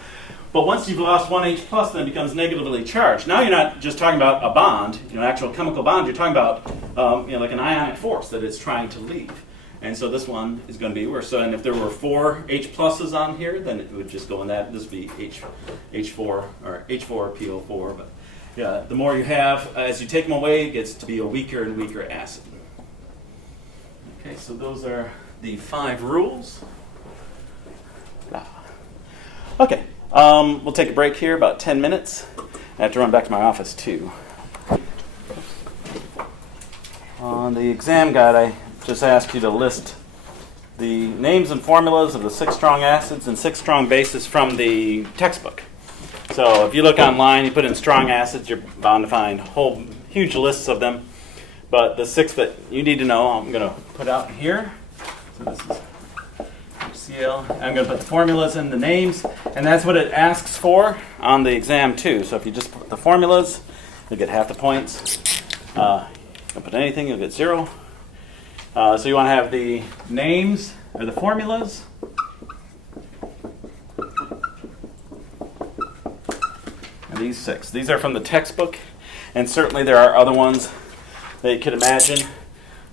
But once you've lost one H plus, then it becomes negatively charged. Now you're not just talking about a bond, actual chemical bond. You're talking about like an ionic force that it's trying to leave. And so this one is going to be worse. So, and if there were 4 H pluses on here, then it would just go in that. This would be H4 or H4PO4. But yeah, the more you have, as you take them away, it gets to be a weaker and weaker acid. Okay, so those are the 5 rules. Okay, we'll take a break here, about 10 minutes. I have to run back to my office too. On the exam guide, I just asked you to list the names and formulas of the 6 strong acids and 6 strong bases from the textbook. So if you look online, you put in strong acids, you're bound to find whole huge lists of them. But the 6 that you need to know, I'm going to put out here. So this is HCl. I'm going to put the formulas and the names, and that's what it asks for on the exam too. So if you just put the formulas, you'll get half the points. Don't put anything, you'll get 0. So you want to have the names or the formulas. And these 6. These are from the textbook, and certainly there are other ones that you could imagine.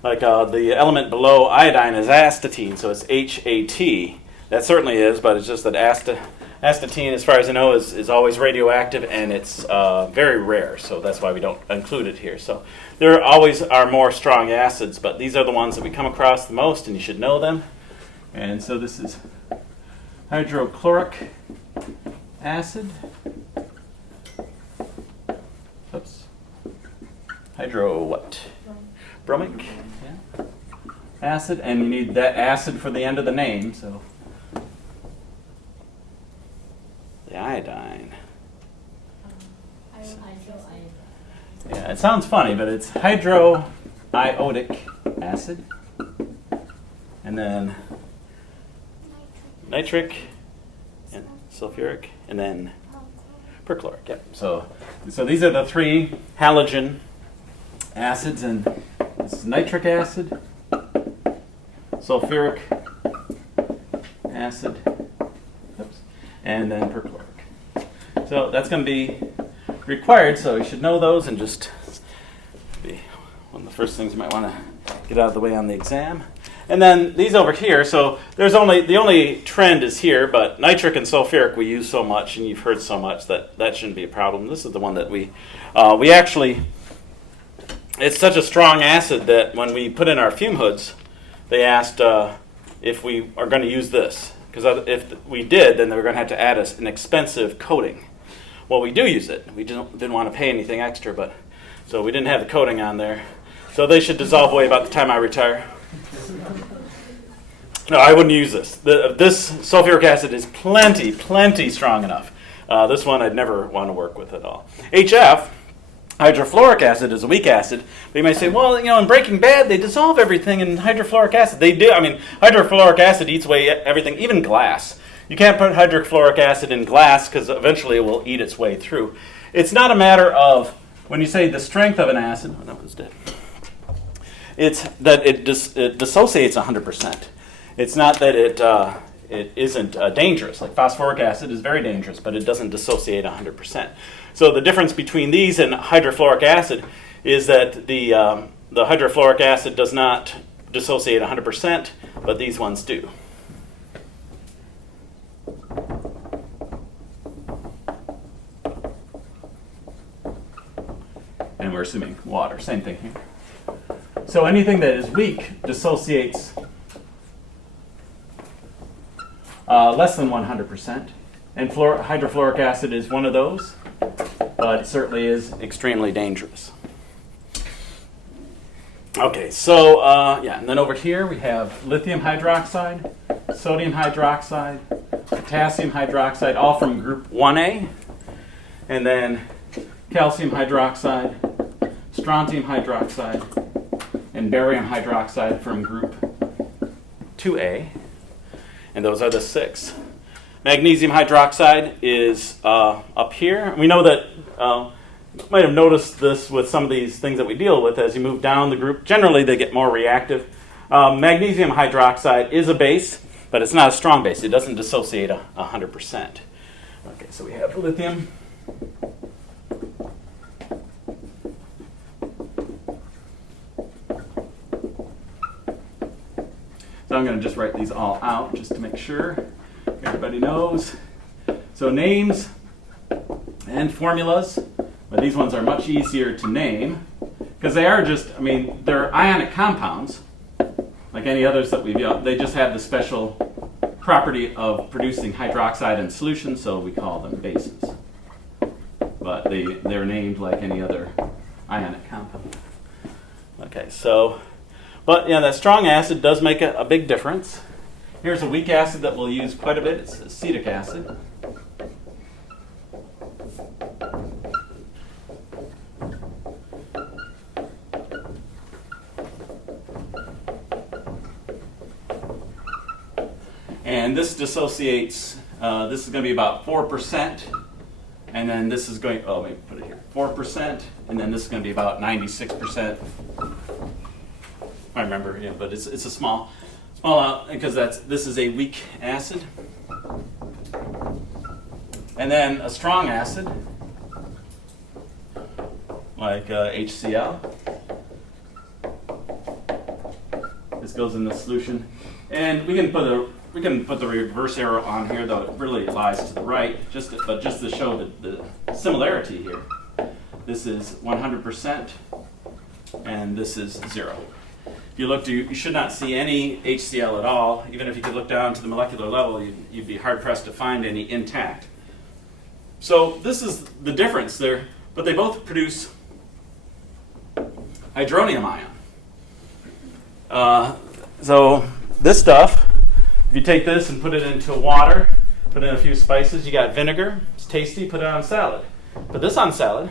Like the element below iodine is astatine, so it's HAT. That certainly is, but it's just that astatine, as far as I know, is always radioactive, and it's very rare, so that's why we don't include it here. So there always are more strong acids, but these are the ones that we come across the most, and you should know them. And so this is hydrochloric acid. Oops. Bromic acid, and you need that acid for the end of the name, so the iodine. Yeah, it sounds funny, but it's hydroiodic acid, and then nitric, and sulfuric, and then perchloric. Yep. So these are the 3 halogen acids, and this is nitric acid, sulfuric acid, and then perchloric. So that's going to be required, so you should know those, and just be one of the first things you might want to get out of the way on the exam. And then these over here, so the only trend is here, but nitric and sulfuric we use so much, and you've heard so much that shouldn't be a problem. This is the one that we actually, it's such a strong acid that when we put in our fume hoods, they asked if we are going to use this. Because if we did, then they were going to have to add us an expensive coating. Well, we do use it. We didn't want to pay anything extra, but so we didn't have the coating on there. So they should dissolve away about the time I retire. No, I wouldn't use this. This sulfuric acid is plenty strong enough. This one I'd never want to work with at all. HF, hydrofluoric acid, is a weak acid. But you might say, well, in Breaking Bad, they dissolve everything in hydrofluoric acid. They do. I mean, hydrofluoric acid eats away everything, even glass. You can't put hydrofluoric acid in glass because eventually it will eat its way through. It's not a matter of, when you say the strength of an acid, oh, that was dead. It's that it dissociates 100%. It's not that it isn't dangerous. Like phosphoric acid is very dangerous, but it doesn't dissociate 100%. So the difference between these and hydrofluoric acid is that the hydrofluoric acid does not dissociate 100%, but these ones do. And we're assuming water, same thing here. So anything that is weak dissociates less than 100%. And hydrofluoric acid is one of those, but it certainly is extremely dangerous. Okay, so and then over here we have lithium hydroxide, sodium hydroxide, potassium hydroxide, all from group 1A, and then calcium hydroxide, strontium hydroxide, and barium hydroxide from group 2A, and those are the 6. Magnesium hydroxide is up here. We know that, you might have noticed this with some of these things that we deal with as you move down the group. Generally, they get more reactive. Magnesium hydroxide is a base, but it's not a strong base. It doesn't dissociate 100%. Okay, so we have lithium. So I'm going to just write these all out just to make sure everybody knows. So names and formulas, but these ones are much easier to name because they are just, they're ionic compounds like any others that we've used. They just have the special property of producing hydroxide in solution, so we call them bases. But they're named like any other ionic compound. Okay, so, but yeah, that strong acid does make a big difference. Here's a weak acid that we'll use quite a bit. It's acetic acid. And this dissociates, this is going to be about 4%, and then this is going, let me put it here, 4%, and then this is going to be about 96%. I remember, but it's a small out because this is a weak acid. And then a strong acid, like HCl. This goes in the solution. And we can put the reverse arrow on here, though it really lies to the right, but just to show the similarity here. This is 100%, and this is 0. If you looked, you should not see any HCl at all. Even if you could look down to the molecular level, you'd be hard-pressed to find any intact. So this is the difference there, but they both produce hydronium ion. So this stuff, if you take this and put it into water, put in a few spices, you got vinegar, it's tasty, put it on salad. Put this on salad,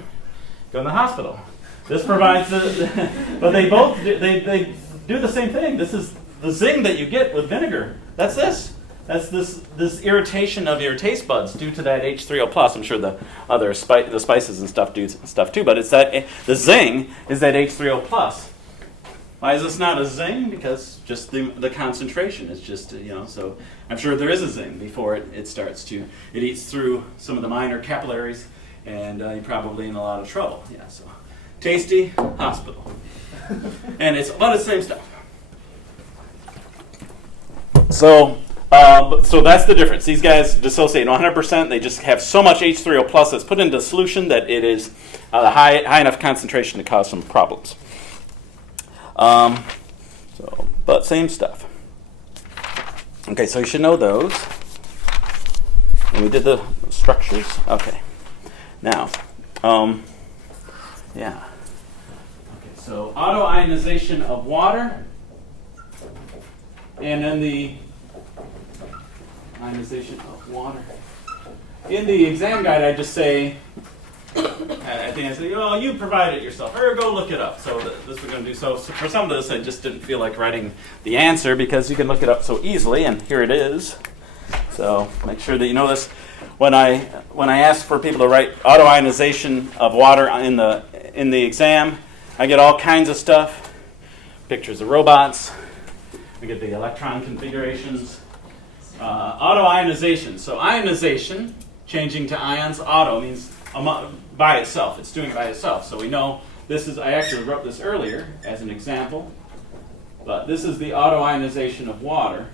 go in the hospital. This provides but they both they do the same thing. This is the zing that you get with vinegar. That's this. That's this irritation of your taste buds due to that H3O+. I'm sure the other the spices and stuff do stuff too, but it's that the zing is that H3O+. Why is this not a zing? Because just the concentration is just, so I'm sure there is a zing before it starts to, it eats through some of the minor capillaries, and you're probably in a lot of trouble. Yeah, so tasty, hospital. And it's a lot of the same stuff. So that's the difference. These guys dissociate 100%. They just have so much H3O plus that's put into solution that it is a high enough concentration to cause some problems. But same stuff. Okay, so you should know those. And we did the structures. Okay. Now, yeah. Okay, so autoionization of water. And then the ionization of water. In the exam guide, I just say, I think I say, oh, you provide it yourself, or go look it up. So this we're going to do. So for some of this, I just didn't feel like writing the answer because you can look it up so easily, and here it is. So make sure that you know this. When I ask for people to write autoionization of water in the exam, I get all kinds of stuff, pictures of robots. I get the electron configurations. Autoionization. So ionization, changing to ions. Auto means by itself. It's doing it by itself. So we know this is, I actually wrote this earlier as an example, but this is the autoionization of water.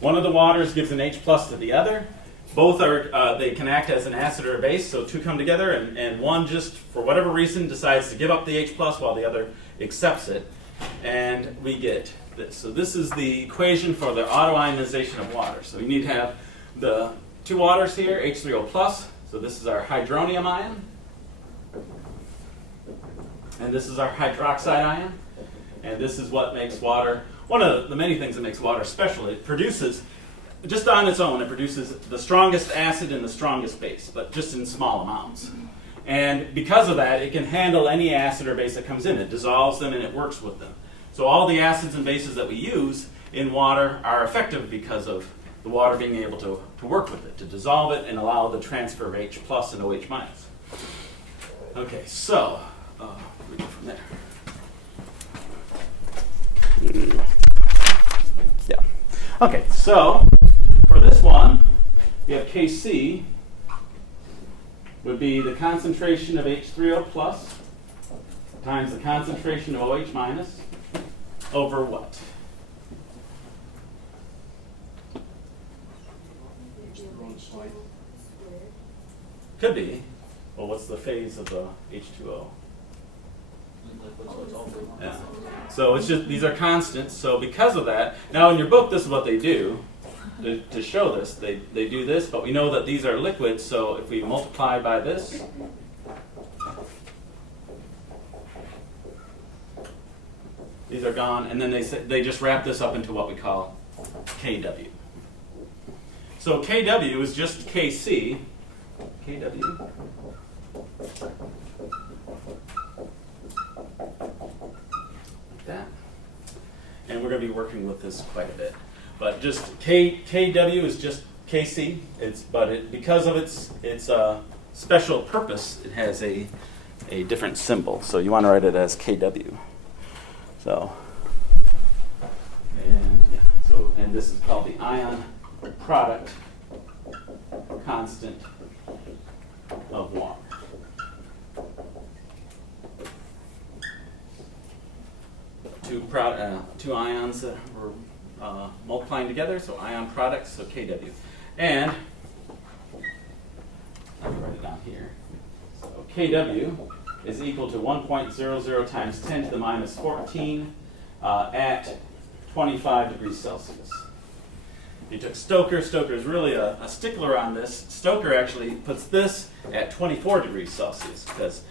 One of the waters gives an H plus to the other. Both are, they can act as an acid or a base, so two come together, and one just, for whatever reason, decides to give up the H plus while the other accepts it, and we get this. So this is the equation for the autoionization of water. So you need to have the two waters here, H3O plus, so this is our hydronium ion, and this is our hydroxide ion, and this is what makes water, one of the many things that makes water special. It produces, just on its own, it produces the strongest acid and the strongest base, but just in small amounts. And because of that, it can handle any acid or base that comes in. It dissolves them and it works with them. So all the acids and bases that we use in water are effective because of the water being able to work with it, to dissolve it and allow the transfer of H plus and OH minus. Okay, so we go from there. Yeah. Okay, so for this one, we have Kc would be the concentration of H3O plus times the concentration of OH minus over what? Could be. Well, what's the phase of the H2O? Yeah. So it's just, these are constants. So because of that, now in your book, this is what they do. To show this, they do this, but we know that these are liquids, so if we multiply by this, these are gone, and then they just wrap this up into what we call Kw. So Kw is just Kc, Kw, like that, and we're going to be working with this quite a bit. But just Kw is just Kc. Because of its special purpose, it has a different symbol. So you want to write it as Kw. So and this is called the ion product constant of water. Two ions that were multiplying together, so ion products, so Kw. And I'll write it down here. So Kw is equal to 1.00 times 10 to the minus 14 at 25 degrees Celsius. You took Stoker. Stoker is really a stickler on this. Stoker actually puts this at 24 degrees Celsius because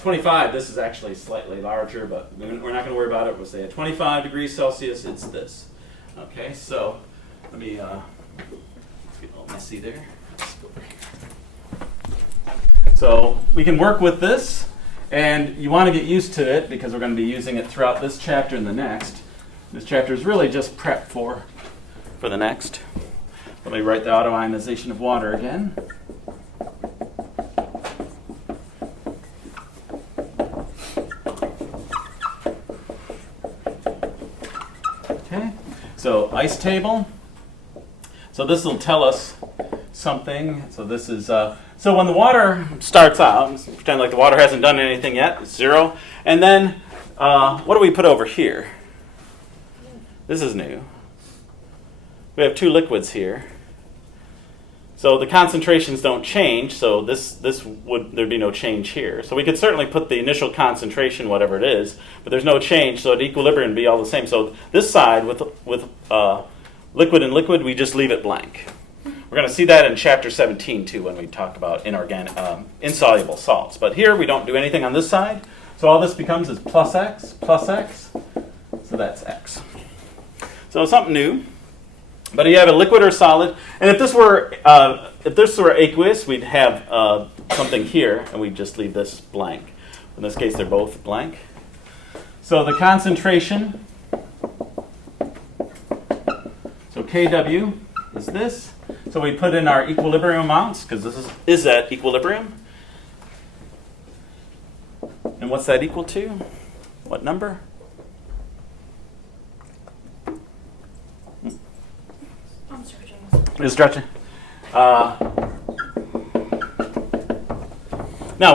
25, this is actually slightly larger, but we're not going to worry about it. We'll say at 25 degrees Celsius, it's this. Okay, so let me, let's get a little messy there. Let's go over here. So we can work with this, and you want to get used to it because we're going to be using it throughout this chapter and the next. This chapter is really just prep for the next. Let me write the autoionization of water again. Okay, so ice table. So this will tell us something. So this is so So when the water starts out, let's pretend like the water hasn't done anything yet, it's 0. And then what do we put over here? This is new. We have 2 liquids here. So the concentrations don't change, so there'd be no change here. So we could certainly put the initial concentration, whatever it is, but there's no change, so at equilibrium it'd be all the same. So this side with liquid and liquid, we just leave it blank. We're going to see that in chapter 17 too when we talk about insoluble salts. But here we don't do anything on this side, so all this becomes is plus x, so that's x. So something new. But you have a liquid or solid, and if this were aqueous, we'd have something here, and we'd just leave this blank. In this case, they're both blank. So the concentration, so Kw is this. So we put in our equilibrium amounts, because this is at equilibrium. And what's that equal to? What number? I'm searching. Is stretching. Now,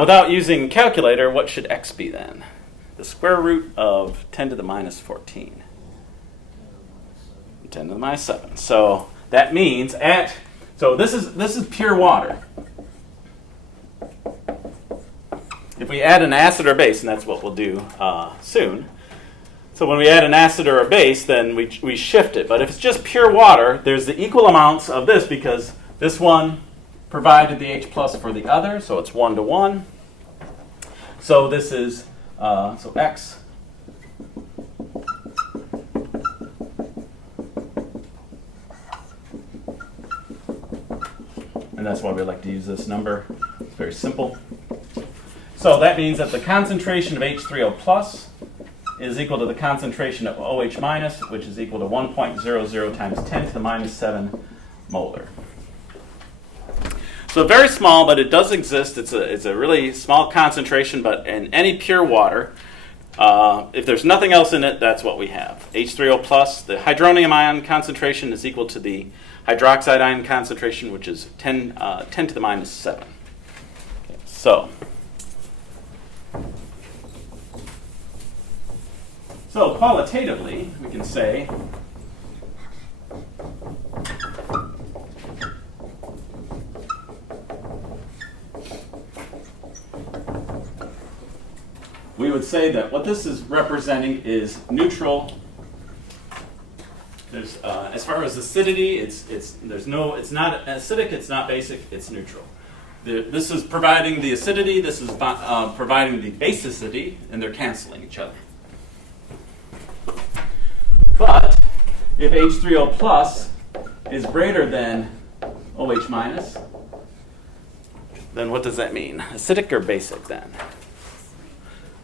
without using calculator, what should x be then? The square root of 10 to the minus 14. 10 to the minus 7. So that means so this is pure water. If we add an acid or base, and that's what we'll do soon. So when we add an acid or a base, then we shift it. But if it's just pure water, there's the equal amounts of this because this one provided the H plus for the other, so it's 1 to 1. So this is, so X and that's why we like to use this number. It's very simple. So that means that the concentration of H3O plus is equal to the concentration of OH minus, which is equal to 1.00 times 10 to the minus 7 molar. So very small, but it does exist. It's a really small concentration, but in any pure water, if there's nothing else in it, that's what we have. H3O plus, the hydronium ion concentration is equal to the hydroxide ion concentration, which is 10 to the minus 7. Okay, So qualitatively, we can say we would say that what this is representing is neutral. There's as far as acidity, it's not acidic, it's not basic, it's neutral. This is providing the acidity, this is providing the basicity, and they're canceling each other. But if H3O plus is greater than OH minus, then what does that mean? Acidic or basic then?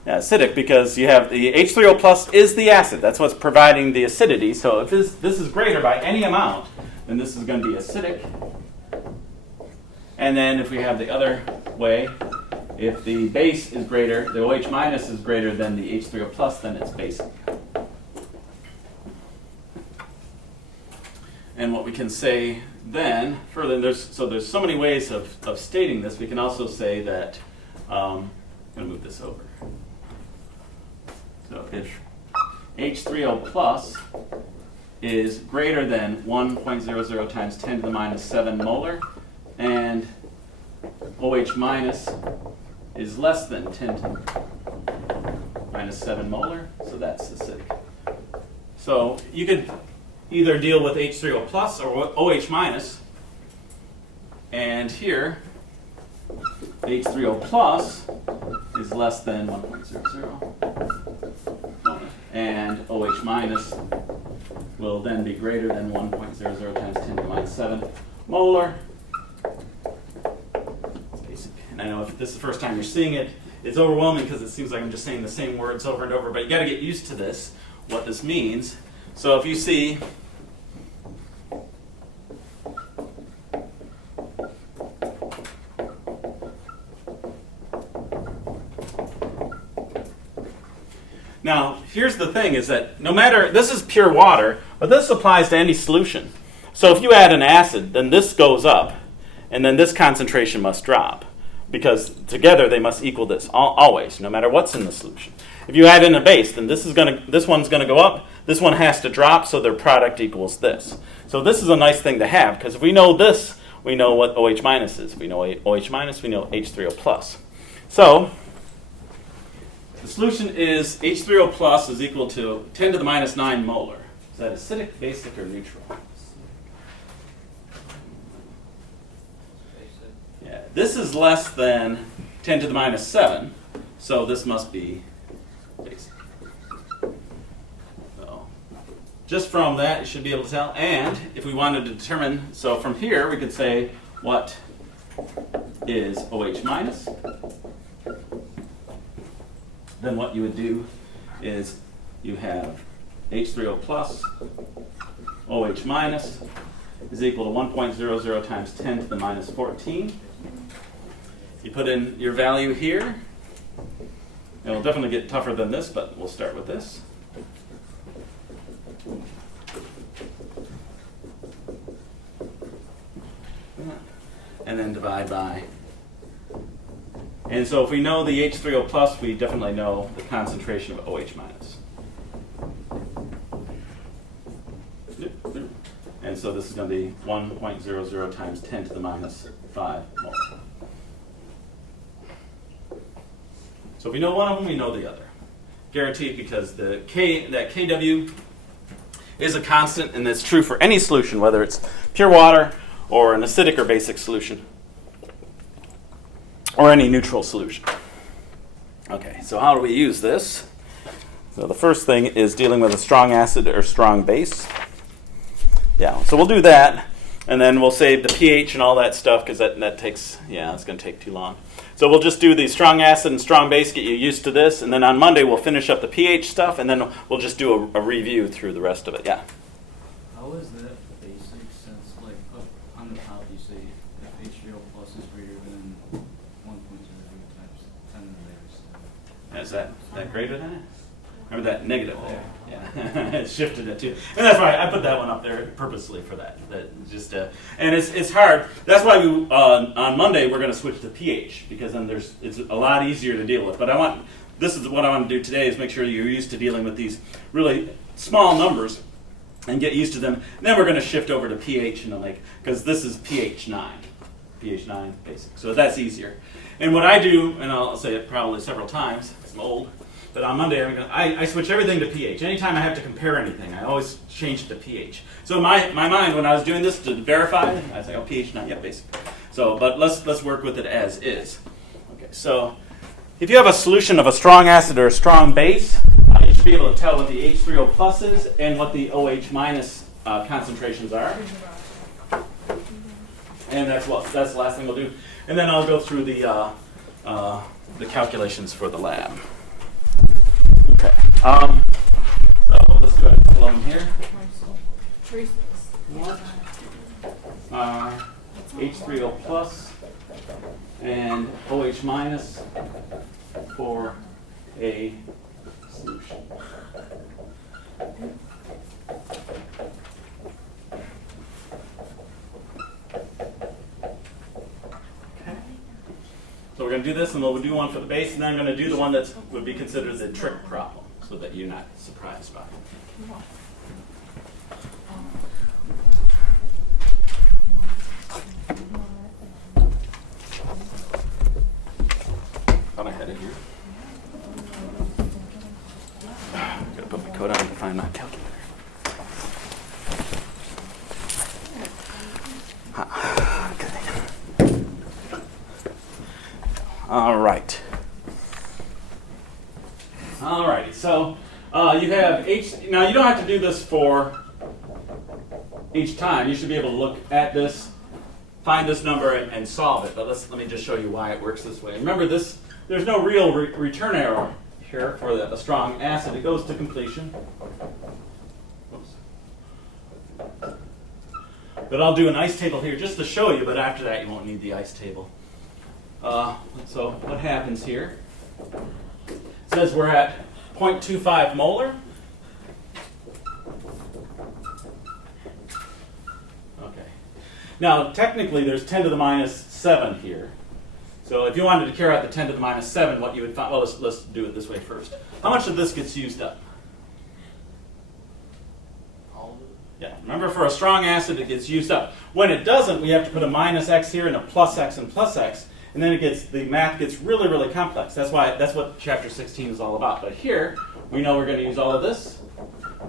Yeah, acidic, because you have the H3O plus is the acid. That's what's providing the acidity. So if this is greater by any amount, then this is going to be acidic. And then if we have the other way, if the base is greater, the OH minus is greater than the H3O plus, then it's basic. And what we can say then, further, there's so many ways of stating this. We can also say that, I'm going to move this over. So if H3O plus is greater than 1.00 times 10 to the minus 7 molar, and OH minus is less than 10 to the minus 7 molar, so that's acidic. So you could either deal with H3O plus or OH minus, and here H3O plus is less than 1.00, and OH minus will then be greater than 1.00 times 10 to the minus 7 molar. It's basic. And I know if this is the first time you're seeing it, it's overwhelming because it seems like I'm just saying the same words over and over, but you got to get used to this, what this means. So if you see now, here's the thing is that no matter, this is pure water, but this applies to any solution. So if you add an acid, then this goes up, and then this concentration must drop, because together they must equal this, always, no matter what's in the solution. If you add in a base, then this one's going to go up, this one has to drop, so their product equals this. So this is a nice thing to have, because if we know this, we know what OH minus is. If we know OH minus, we know H3O plus. So the solution is H3O plus is equal to 10 to the minus 9 molar. Is that acidic, basic, or neutral? Yeah, this is less than 10 to the minus 7, so this must be basic. So just from that, you should be able to tell. And if we wanted to determine, so from here, we could say what is OH minus. Then what you would do is you have H3O plus OH minus is equal to 1.00 times 10 to the minus 14. You put in your value here. It'll definitely get tougher than this, but we'll start with this. And then divide by. And so if we know the H3O plus, we definitely know the concentration of OH minus. And so this is going to be 1.00 times 10 to the minus 5 molar. So if we know one of them, we know the other. Guaranteed, because the that Kw is a constant, and that's true for any solution, whether it's pure water or an acidic or basic solution, or any neutral solution. Okay, so how do we use this? So the first thing is dealing with a strong acid or strong base. Yeah, so we'll do that, and then we'll save the pH and all that stuff, because that takes, it's going to take too long. So we'll just do the strong acid and strong base, get you used to this, and then on Monday we'll finish up the pH stuff, and then we'll just do a review through the rest of it. Yeah? How is that basic, since like up on the top you say if H3O plus is greater than 1.00 times 10 to the negative 7? Is that greater than it? Remember that negative there? Yeah, it shifted it too, and that's why I put that one up there purposely for that. And it's hard. That's why we on Monday we're going to switch to pH, because then it's a lot easier to deal with. But this is what I want to do today, is make sure you're used to dealing with these really small numbers and get used to them. And then we're going to shift over to pH, because this is pH 9 basic, so that's easier. And what I do, and I'll say it probably several times, I'm old. But on Monday, I switch everything to pH. Anytime I have to compare anything, I always change it to pH. So in my mind, when I was doing this to verify, I say, pH not yet basic. So, but let's work with it as is. Okay, so if you have a solution of a strong acid or a strong base, you should be able to tell what the H3O plus is and what the OH minus concentrations are. And that's the last thing we'll do. And then I'll go through the calculations for the lab. Okay. So let's do a couple of them here. H3O plus and OH minus for a solution. So we're going to do this, and we'll do one for the base, and then I'm going to do the one that would be considered the trick problem, so that you're not surprised by it. Thought I had it here. Gotta put my coat on to find my calculator. Okay. All right. All righty. So you have H. Now you don't have to do this for each time. You should be able to look at this, find this number, and solve it. But let me just show you why it works this way. Remember this. There's no real return error here for a strong acid. It goes to completion. Oops. But I'll do an ice table here just to show you. But after that, you won't need the ice table. So what happens here? It says we're at 0.25 molar. Okay. Now, technically, there's 10 to the minus 7 here. So if you wanted to carry out the 10 to the minus 7, what you would find, well, let's do it this way first. How much of this gets used up? All of it. Yeah, remember for a strong acid, it gets used up. When it doesn't, we have to put a minus x here and a plus x and plus x, and then the math gets really, really complex. That's what chapter 16 is all about. But here, we know we're going to use all of this.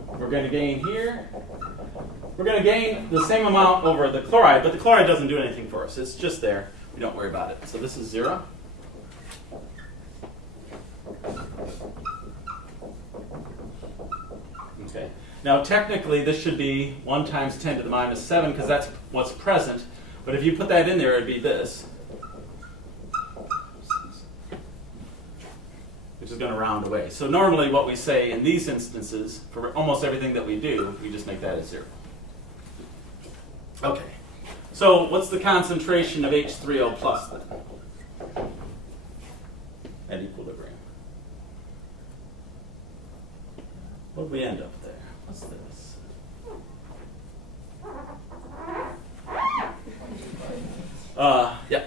We're going to gain here. We're going to gain the same amount over the chloride, but the chloride doesn't do anything for us. It's just there. We don't worry about it. So this is 0. Okay. Now technically this should be 1 times 10 to the minus 7 because that's what's present. But if you put that in there, it would be this, which is going to round away. So normally what we say in these instances, for almost everything that we do, we just make that as 0. Okay. So what's the concentration of H3O plus then at equilibrium? What do we end up there? What's this? Yeah,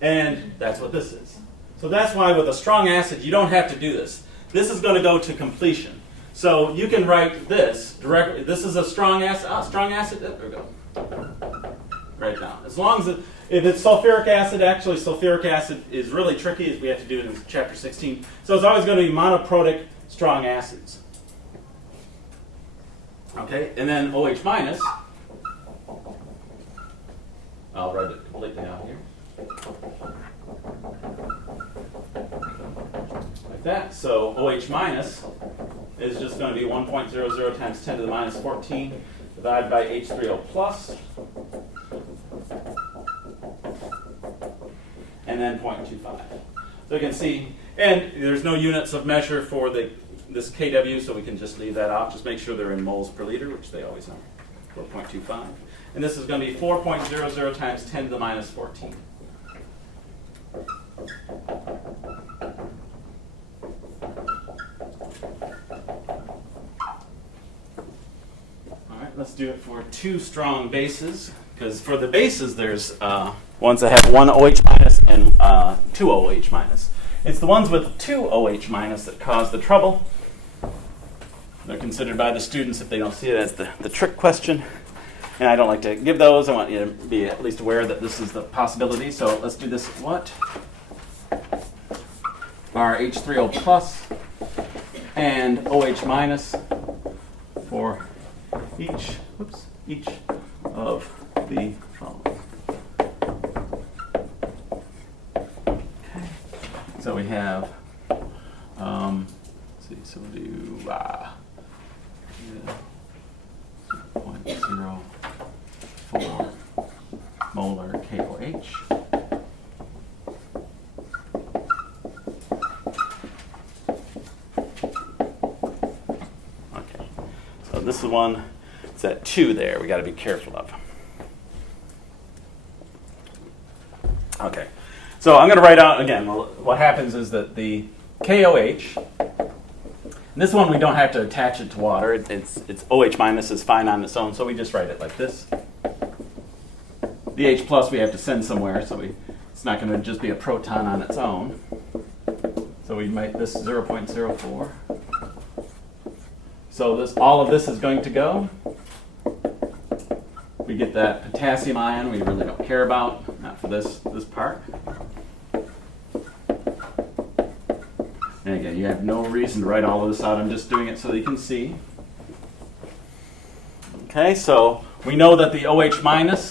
and that's what this is. So that's why with a strong acid, you don't have to do this. This is going to go to completion. So you can write this directly. This is a strong acid. Strong acid. There we go. Right now. As long as if it's sulfuric acid, actually sulfuric acid is really tricky, as we have to do it in chapter 16. So it's always going to be monoprotic strong acids. Okay, and then OH minus. I'll write it completely out here. Like that. So OH minus is just going to be 1.00 times 10 to the minus 14 divided by H3O plus. And then 0.25. So you can see, and there's no units of measure for this kW, so we can just leave that off. Just make sure they're in moles per liter, which they always are, 4.25. And this is going to be 4.00 times 10 to the minus 14. All right, let's do it for 2 strong bases, because for the bases there's ones that have 1 OH minus and 2 OH minus. It's the ones with 2 OH minus that cause the trouble. They're considered by the students, if they don't see it, as the trick question. And I don't like to give those. I want you to be at least aware that this is the possibility. So let's do this. What are H3O plus and OH minus for each of the following? Okay. So we have, let's see, so we'll do 0.04 molar KOH. Okay, so this is one, it's at 2 there, we got to be careful of. Okay, so I'm going to write out, again, what happens is that the KOH, and this one we don't have to attach it to water. It's OH minus is fine on its own, so we just write it like this. The H plus we have to send somewhere, so it's not going to just be a proton on its own. So we make this 0.04. So all of this is going to go. We get that potassium ion we really don't care about, not for this part. And again, you have no reason to write all of this out. I'm just doing it so that you can see. Okay, so we know that the OH minus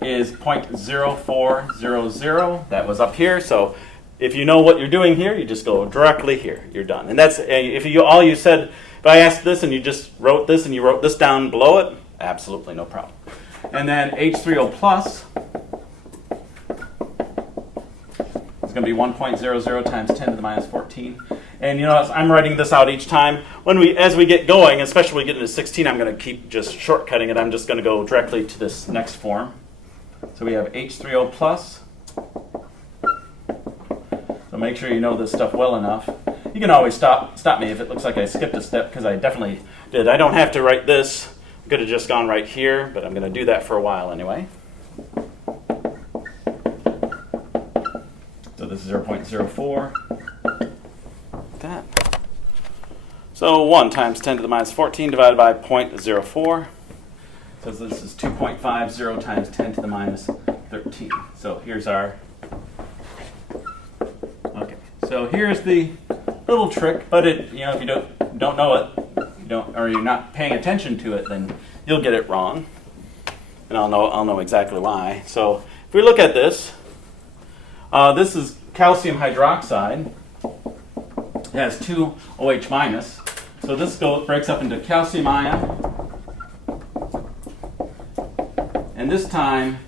is 0.0400. That was up here. So if you know what you're doing here, you just go directly here. You're done. And that's if you said, if I asked this and you just wrote this and you wrote this down below it, absolutely no problem. And then H3O plus is going to be 1.00 times 10 to the minus 14. And you know, I'm writing this out each time. As we get going, especially when we get into 16, I'm going to keep just shortcutting it. I'm just going to go directly to this next form. So we have H3O plus. So make sure you know this stuff well enough. You can always stop me if it looks like I skipped a step, because I definitely did. I don't have to write this. I could have just gone right here, but I'm going to do that for a while anyway. this is 0.04. That. So 1 times 10 to the minus 14 divided by 0.04. So this is 2.50 times 10 to the minus 13. So here's our. Okay. So here's the little trick, but if you don't know it, or you're not paying attention to it, then you'll get it wrong, and I'll know exactly why. So if we look at this, this is calcium hydroxide. It has 2 OH minus. So this breaks up into calcium ion, and this time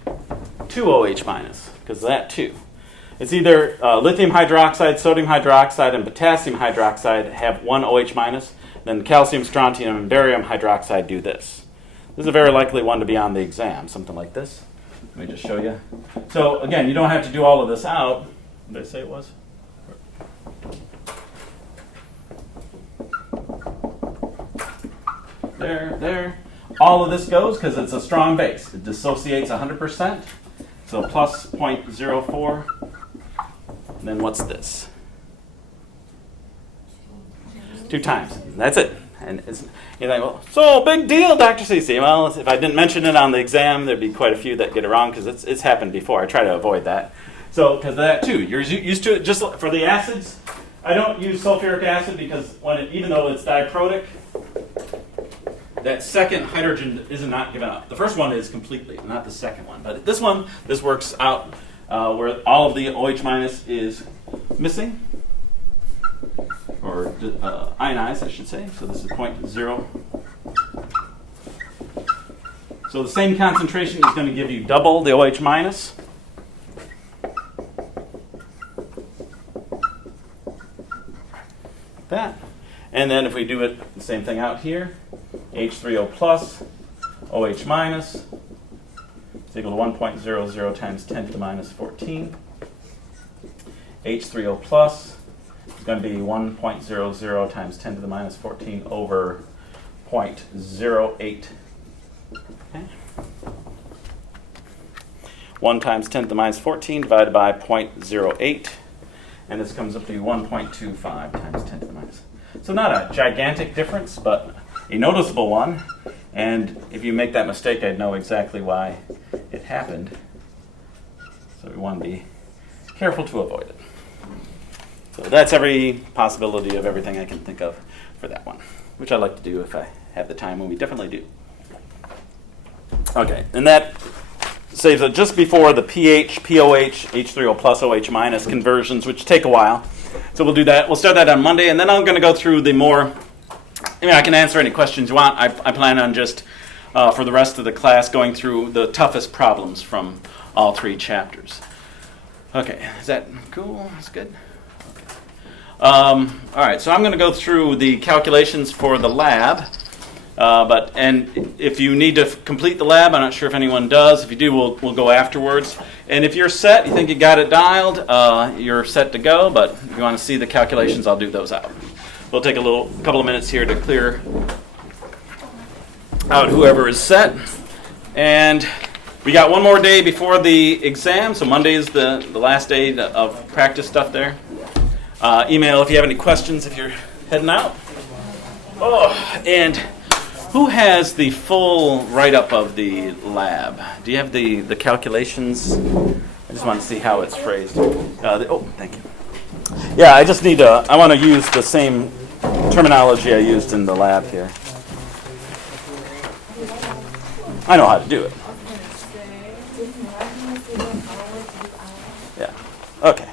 2 OH minus because of that 2. It's either lithium hydroxide, sodium hydroxide, and potassium hydroxide have 1 OH minus. Then calcium, strontium, and barium hydroxide do this. This is a very likely one to be on the exam, something like this. Let me just show you. So again, you don't have to do all of this out. What did I say it was? There. All of this goes because it's a strong base. It dissociates 100%. So plus 0.04. And then what's this? 2 times. That's it. And you're like, well, so big deal, Dr. CC. Well, if I didn't mention it on the exam, there'd be quite a few that get it wrong because it's happened before. I try to avoid that. So because of that too, you're used to it. Just for the acids, I don't use sulfuric acid because even though it's diprotic, that second hydrogen is not given up. The first one is completely, not the second one. But this one, this works out where all of the OH minus is missing. Or ionized, I should say. So this is 0.0. So the same concentration is going to give you double the OH minus. Like that. And then if we do it, the same thing out here, H3O plus, OH minus, is equal to 1.00 times 10 to the minus 14. H3O plus is going to be 1.00 times 10 to the minus 14 over 0.08. Okay. 1 times 10 to the minus 14 divided by 0.08. And this comes up to 1.25 times 10 to the minus. So not a gigantic difference, but a noticeable one. And if you make that mistake, I'd know exactly why it happened. So we want to be careful to avoid it. So that's every possibility of everything I can think of for that one, which I like to do if I have the time, and we definitely do. Okay, and that saves it just before the pH, POH, H3O plus, OH minus conversions, which take a while. So we'll do that. We'll start that on Monday, and then I'm going to go through the more, I can answer any questions you want. I plan on just, for the rest of the class, going through the toughest problems from all 3 chapters. Okay, is that cool? That's good. All right, so I'm going to go through the calculations for the lab. And if you need to complete the lab, I'm not sure if anyone does. If you do, we'll go afterwards. And if you're set, you think you got it dialed, you're set to go. But if you want to see the calculations, I'll do those out. We'll take a couple of minutes here to clear out whoever is set. And we got one more day before the exam, so Monday is the last day of practice stuff there. Email if you have any questions if you're heading out. Oh, and who has the full write-up of the lab? Do you have the calculations? I just want to see how it's phrased. Thank you. Yeah, I just need I want to use the same terminology I used in the lab here. I know how to do it. Yeah. Okay.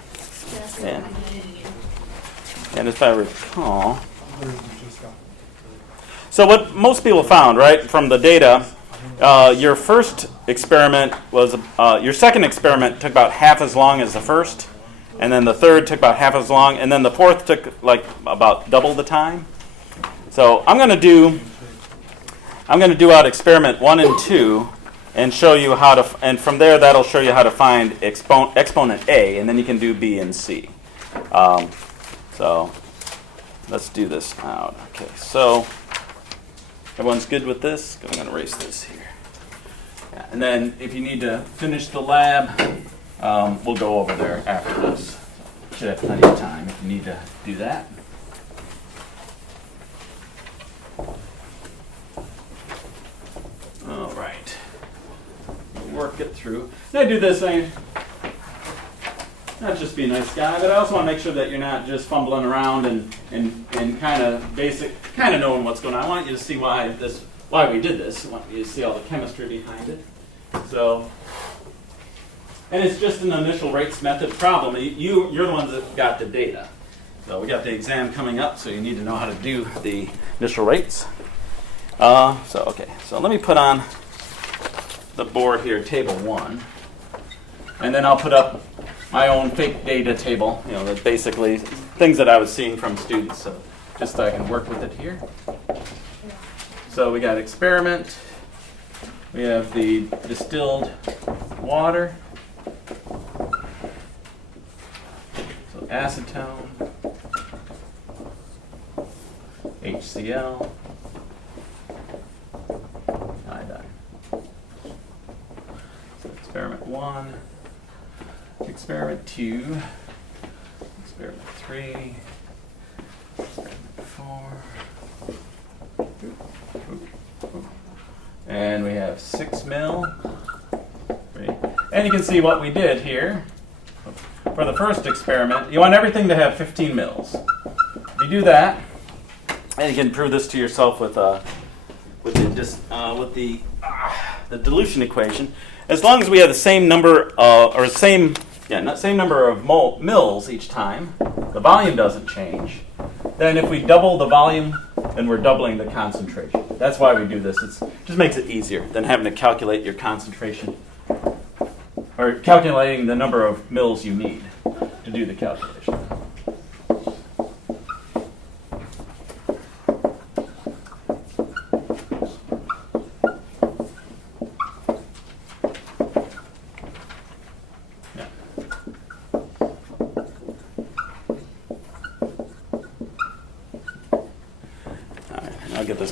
And if I recall, so what most people found, right, from the data, your first experiment was, your second experiment took about half as long as the first, and then the third took about half as long, and then the fourth took like about double the time. So I'm going to do out experiment 1 and 2, and show you how to, and from there that'll show you how to find exponent A, and then you can do B and C. So let's do this out. Okay, so everyone's good with this? I'm going to erase this here. Yeah, and then if you need to finish the lab, we'll go over there after this. should have plenty of time if you need to do that. All right. We'll work it through. And I do this thing, not just be a nice guy, but I also want to make sure that you're not just fumbling around and kind of knowing what's going on. I want you to see why we did this. I want you to see all the chemistry behind it. So, and it's just an initial rates method problem. You're the ones that got the data. So we got the exam coming up, so you need to know how to do the initial rates. So let me put on the board here, table 1, and then I'll put up my own fake data table, that's basically things that I was seeing from students, so just so I can work with it here. So we got experiment, we have the distilled water, so acetone, HCl, iodine. So experiment 1, experiment 2, experiment 3, experiment 4, and we have 6 mil. And you can see what we did here. For the first experiment, you want everything to have 15 mils. If you do that, and you can prove this to yourself with the dilution equation. As long as we have the same number same number of mils each time, the volume doesn't change. Then if we double the volume, then we're doubling the concentration. That's why we do this. It just makes it easier than having to calculate your concentration or calculating the number of mils you need to do the calculation.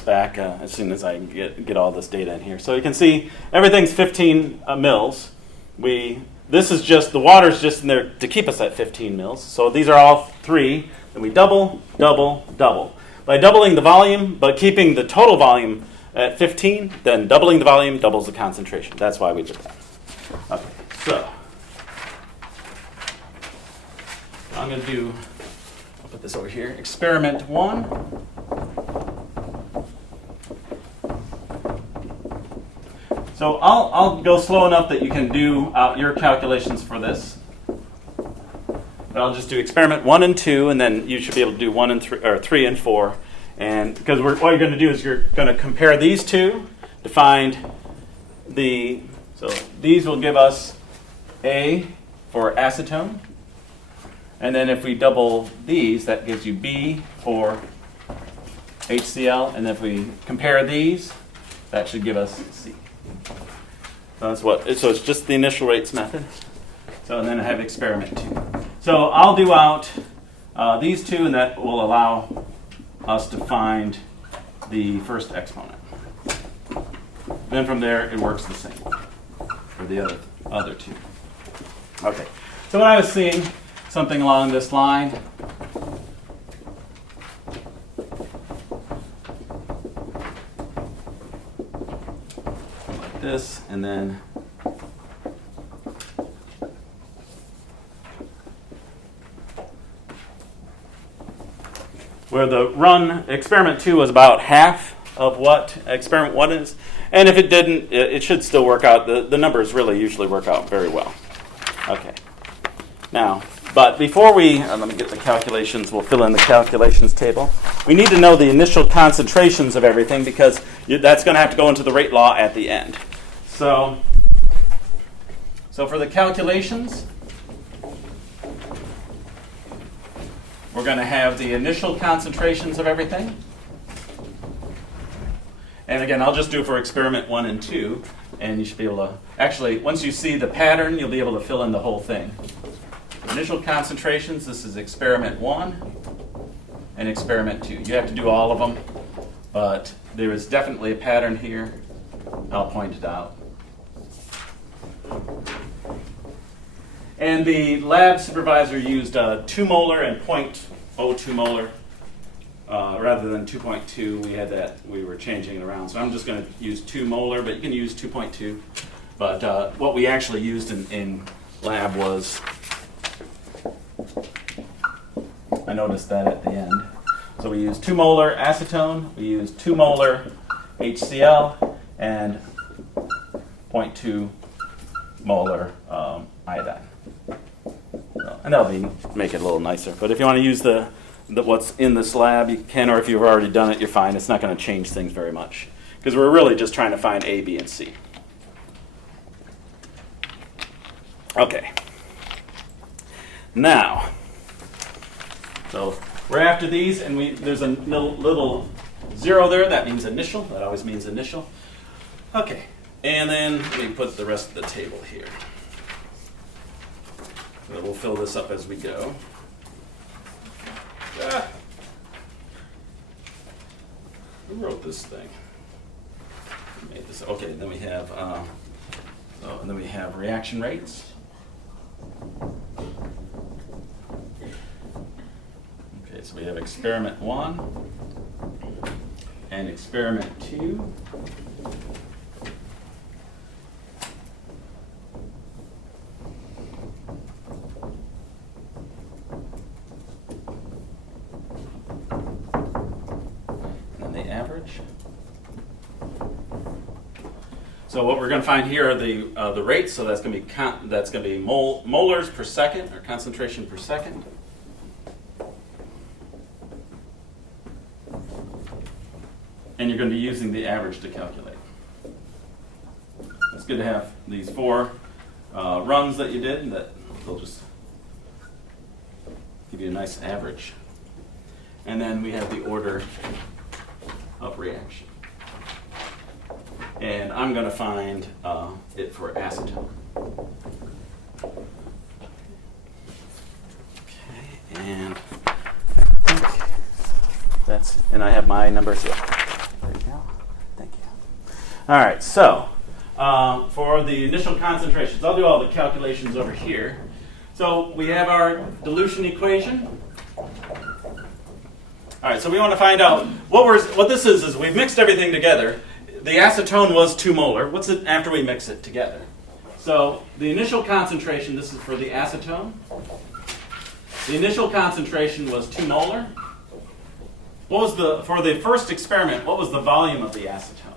Back as soon as I get all this data in here. So you can see everything's 15 mils. This is just, the water's just in there to keep us at 15 mils. So these are all 3. Then we double, double, double. By doubling the volume, but keeping the total volume at 15, then doubling the volume doubles the concentration. That's why we did that. Okay, so I'm going to I'll put this over here, experiment 1. So I'll go slow enough that you can do your calculations for this. But I'll just do experiment 1 and 2, and then you should be able to do 1 and 3, or 3 and 4. And because what you're going to do is you're going to compare these two to find so these will give us A for acetone. And then if we double these, that gives you B for HCl. And if we compare these, that should give us C. So it's just the initial rates method. So and then I have experiment 2. So I'll do out these two, and that will allow us to find the first exponent. Then from there, it works the same for the other two. Okay. So when I was seeing something along this line, this, and then where the run experiment 2 was about half of what experiment 1 is, and if it didn't, it should still work out. The numbers really usually work out very well. Okay. Now, but before let me get the calculations. We'll fill in the calculations table. We need to know the initial concentrations of everything because that's going to have to go into the rate law at the end. So for the calculations, we're going to have the initial concentrations of everything. And again, I'll just do it for experiment 1 and 2, and you should be able to, actually, once you see the pattern, you'll be able to fill in the whole thing. Initial concentrations, this is experiment 1 and experiment 2. You have to do all of them, but there is definitely a pattern here. I'll point it out. And the lab supervisor used 2 molar and 0.02 molar rather than 2.2. We had that, we were changing it around. So I'm just going to use 2 molar, but you can use 2.2. But what we actually used in lab was, I noticed that at the end. So we used 2 molar acetone, we used 2 molar HCl, and 0.2 molar iodine. And that'll make it a little nicer. But if you want to use the what's in this lab, you can, or if you've already done it, you're fine. It's not going to change things very much. Because we're really just trying to find A, B, and C. Okay. Now, so we're after these, and there's a little 0 there. That means initial. That always means initial. Okay. And then we put the rest of the table here. So we'll fill this up as we go. Who wrote this thing? Who made this? Okay. Then we have and then we have reaction rates. Okay. So we have experiment 1 and experiment 2. So what we're going to find here are the rates. So that's going to be molars per second, or concentration per second. And you're going to be using the average to calculate. It's good to have these 4 runs that you did, and that they'll just give you a nice average. And then we have the order of reaction. And I'm going to find it for acetone. Okay, and I have my numbers here. There you go. Thank you. All right, so for the initial concentrations, I'll do all the calculations over here. So we have our dilution equation. All right, so we want to find out what this is we've mixed everything together. The acetone was 2 molar. What's it after we mix it together? So the initial concentration, this is for the acetone. The initial concentration was 2 molar. For the first experiment, what was the volume of the acetone?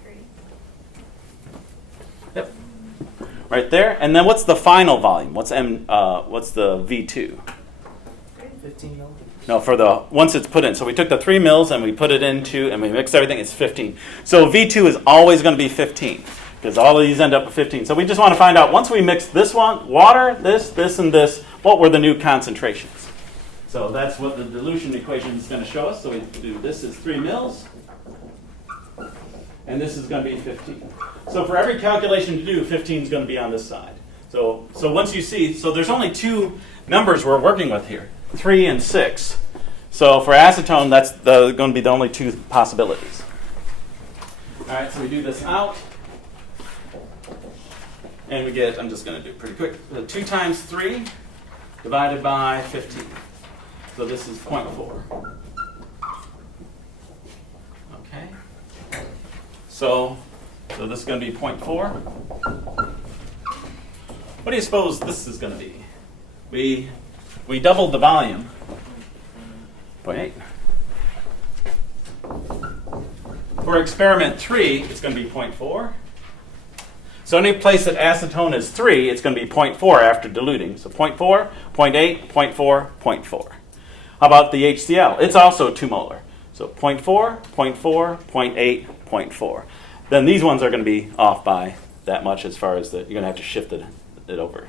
3. Yep. Right there. And then what's the final volume? What's the V2? 15 mil. No, once it's put in. So we took the 3 mils and we put it into, and we mixed everything, it's 15. So V2 is always going to be 15, because all of these end up with 15. So we just want to find out, once we mix this one, water, this, and this, what were the new concentrations? So that's what the dilution equation is going to show us. So we do, this is 3 mils, and this is going to be 15. So for every calculation to do, 15 is going to be on this side. So once you see, so there's only 2 numbers we're working with here. 3 and 6. So for acetone, that's going to be the only 2 possibilities. All right, so we do this out. And we get, I'm just going to do it pretty quick, 2 times 3 divided by 15. So this is 0.4. Okay. So this is going to be 0.4. What do you suppose this is going to be? We doubled the volume. 0.8. For experiment 3, it's going to be 0.4. So any place that acetone is 3, it's going to be 0.4 after diluting. So 0.4, 0.8, 0.4, 0.4. How about the HCl? It's also 2 molar. So 0.4, 0.4, 0.8, 0.4. Then these ones are going to be off by that much as far as you're going to have to shift it over.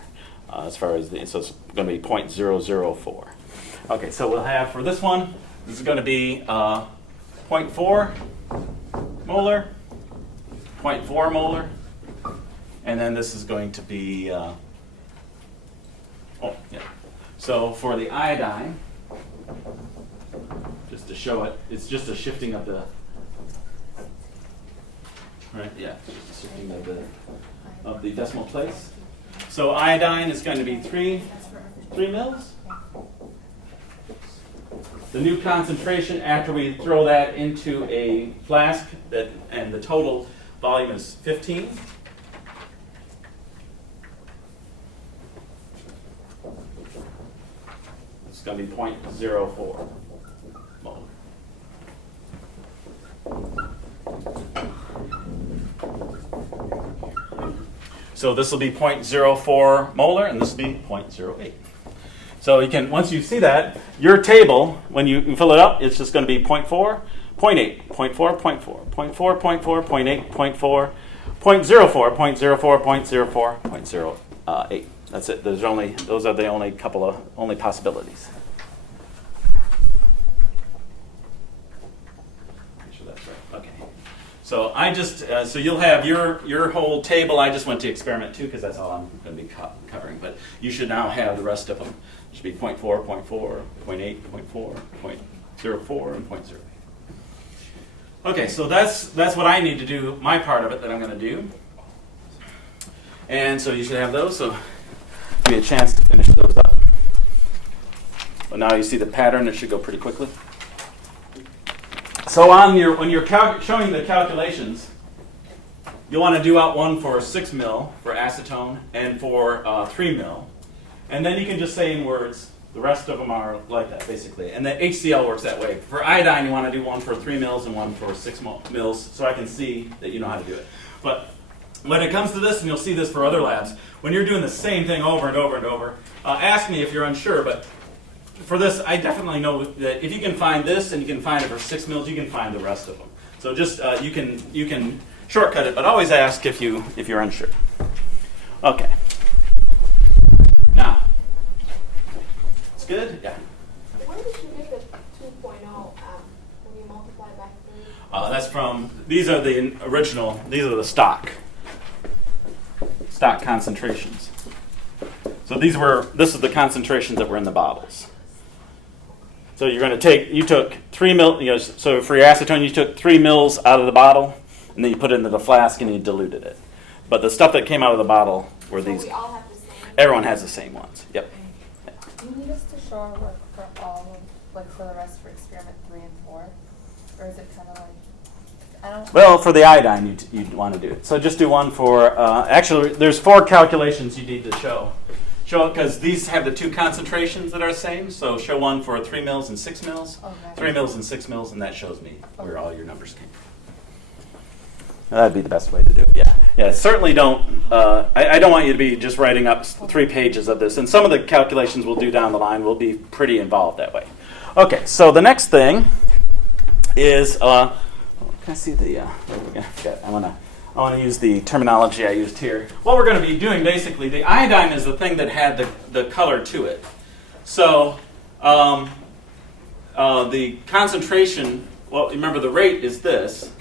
As far as so it's going to be 0.004. Okay, so we'll have for this one, this is going to be 0.4 molar, 0.4 molar, and then this is going to be, So for the iodine, just to show it, it's just a shifting of the, right? Yeah, just a shifting of the decimal place. So iodine is going to be 3 mils. The new concentration after we throw that into a flask, and the total volume is 15. It's going to be 0.04 molar. So this will be 0.04 molar, and this will be 0.08. So you can, once you see that, your table, when you fill it up, it's just going to be 0.4, 0.8, 0.4, 0.4, 0.4, 0.4, 0.8, 0.4, 0.04, 0.04, 0.04, 0.08. That's it. Those are the only couple of possibilities. Make sure that's right. Okay. So I just so you'll have your whole table. I just went to experiment 2 because that's all I'm going to be covering. But you should now have the rest of them. It should be 0.4, 0.4, 0.8, 0.4, 0.04, and 0.08. Okay, so that's what I need to do. My part of it that I'm going to do. And so you should have those. So give me a chance to finish those up. But now you see the pattern. It should go pretty quickly. So when you're showing the calculations, you'll want to do out one for 6 mil for acetone and for 3 mil. And then you can just say in words, the rest of them are like that, basically. And the HCl works that way. For iodine, you want to do one for 3 mils and one for 6 mils, so I can see that you know how to do it. But when it comes to this, and you'll see this for other labs, when you're doing the same thing over and over and over, ask me if you're unsure. But for this, I definitely know that if you can find this and you can find it for 6 mils, you can find the rest of them. So just you can shortcut it, but always ask if you're unsure. Okay. Now, it's good? Yeah. Where did you get the 2.0 when you multiply by 3? That's from, these are the original, these are the stock concentrations. So this is the concentrations that were in the bottles. So you're going to you took 3 mil, so for your acetone, you took 3 mils out of the bottle, and then you put it into the flask and you diluted it. But the stuff that came out of the bottle were these. We all have the same. Everyone has the same ones. Yep. Do you need us to show our work for all of, like for the rest for experiment 3 and 4? Or is it kind of like, I don't... Well, for the iodine, you'd want to do it. So just do one for, actually, there's 4 calculations you need to show. Show it because these have the 2 concentrations that are the same. So show one for 3 mils and 6 mils, Okay. 3 mils and 6 mils, and that shows me where all your numbers came from. That'd be the best way to do it. Yeah. Certainly don't. I don't want you to be just writing up 3 pages of this. And some of the calculations we'll do down the line will be pretty involved that way. Okay. So the next thing is. Can I see the? I want to use the terminology I used here. What we're going to be doing basically, the iodine is the thing that had the color to it. So the concentration. Well, remember the rate is this.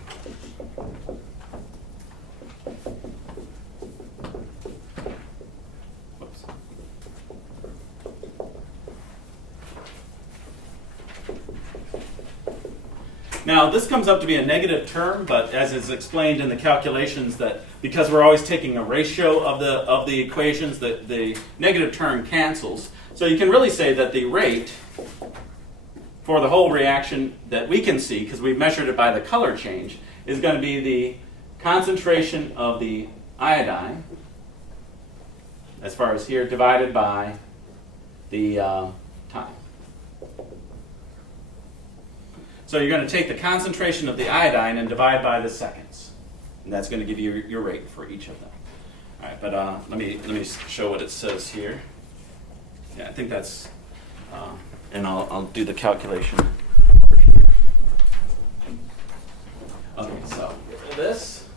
Now, this comes up to be a negative term, but as is explained in the calculations, that because we're always taking a ratio of the equations, the negative term cancels. So you can really say that the rate for the whole reaction that we can see, because we've measured it by the color change, is going to be the concentration of the iodine, as far as here, divided by the time. So you're going to take the concentration of the iodine and divide by the seconds. And that's going to give you your rate for each of them. All right, but let me show what it says here. Yeah, I think that's, and I'll do the calculation over here. Okay, so this.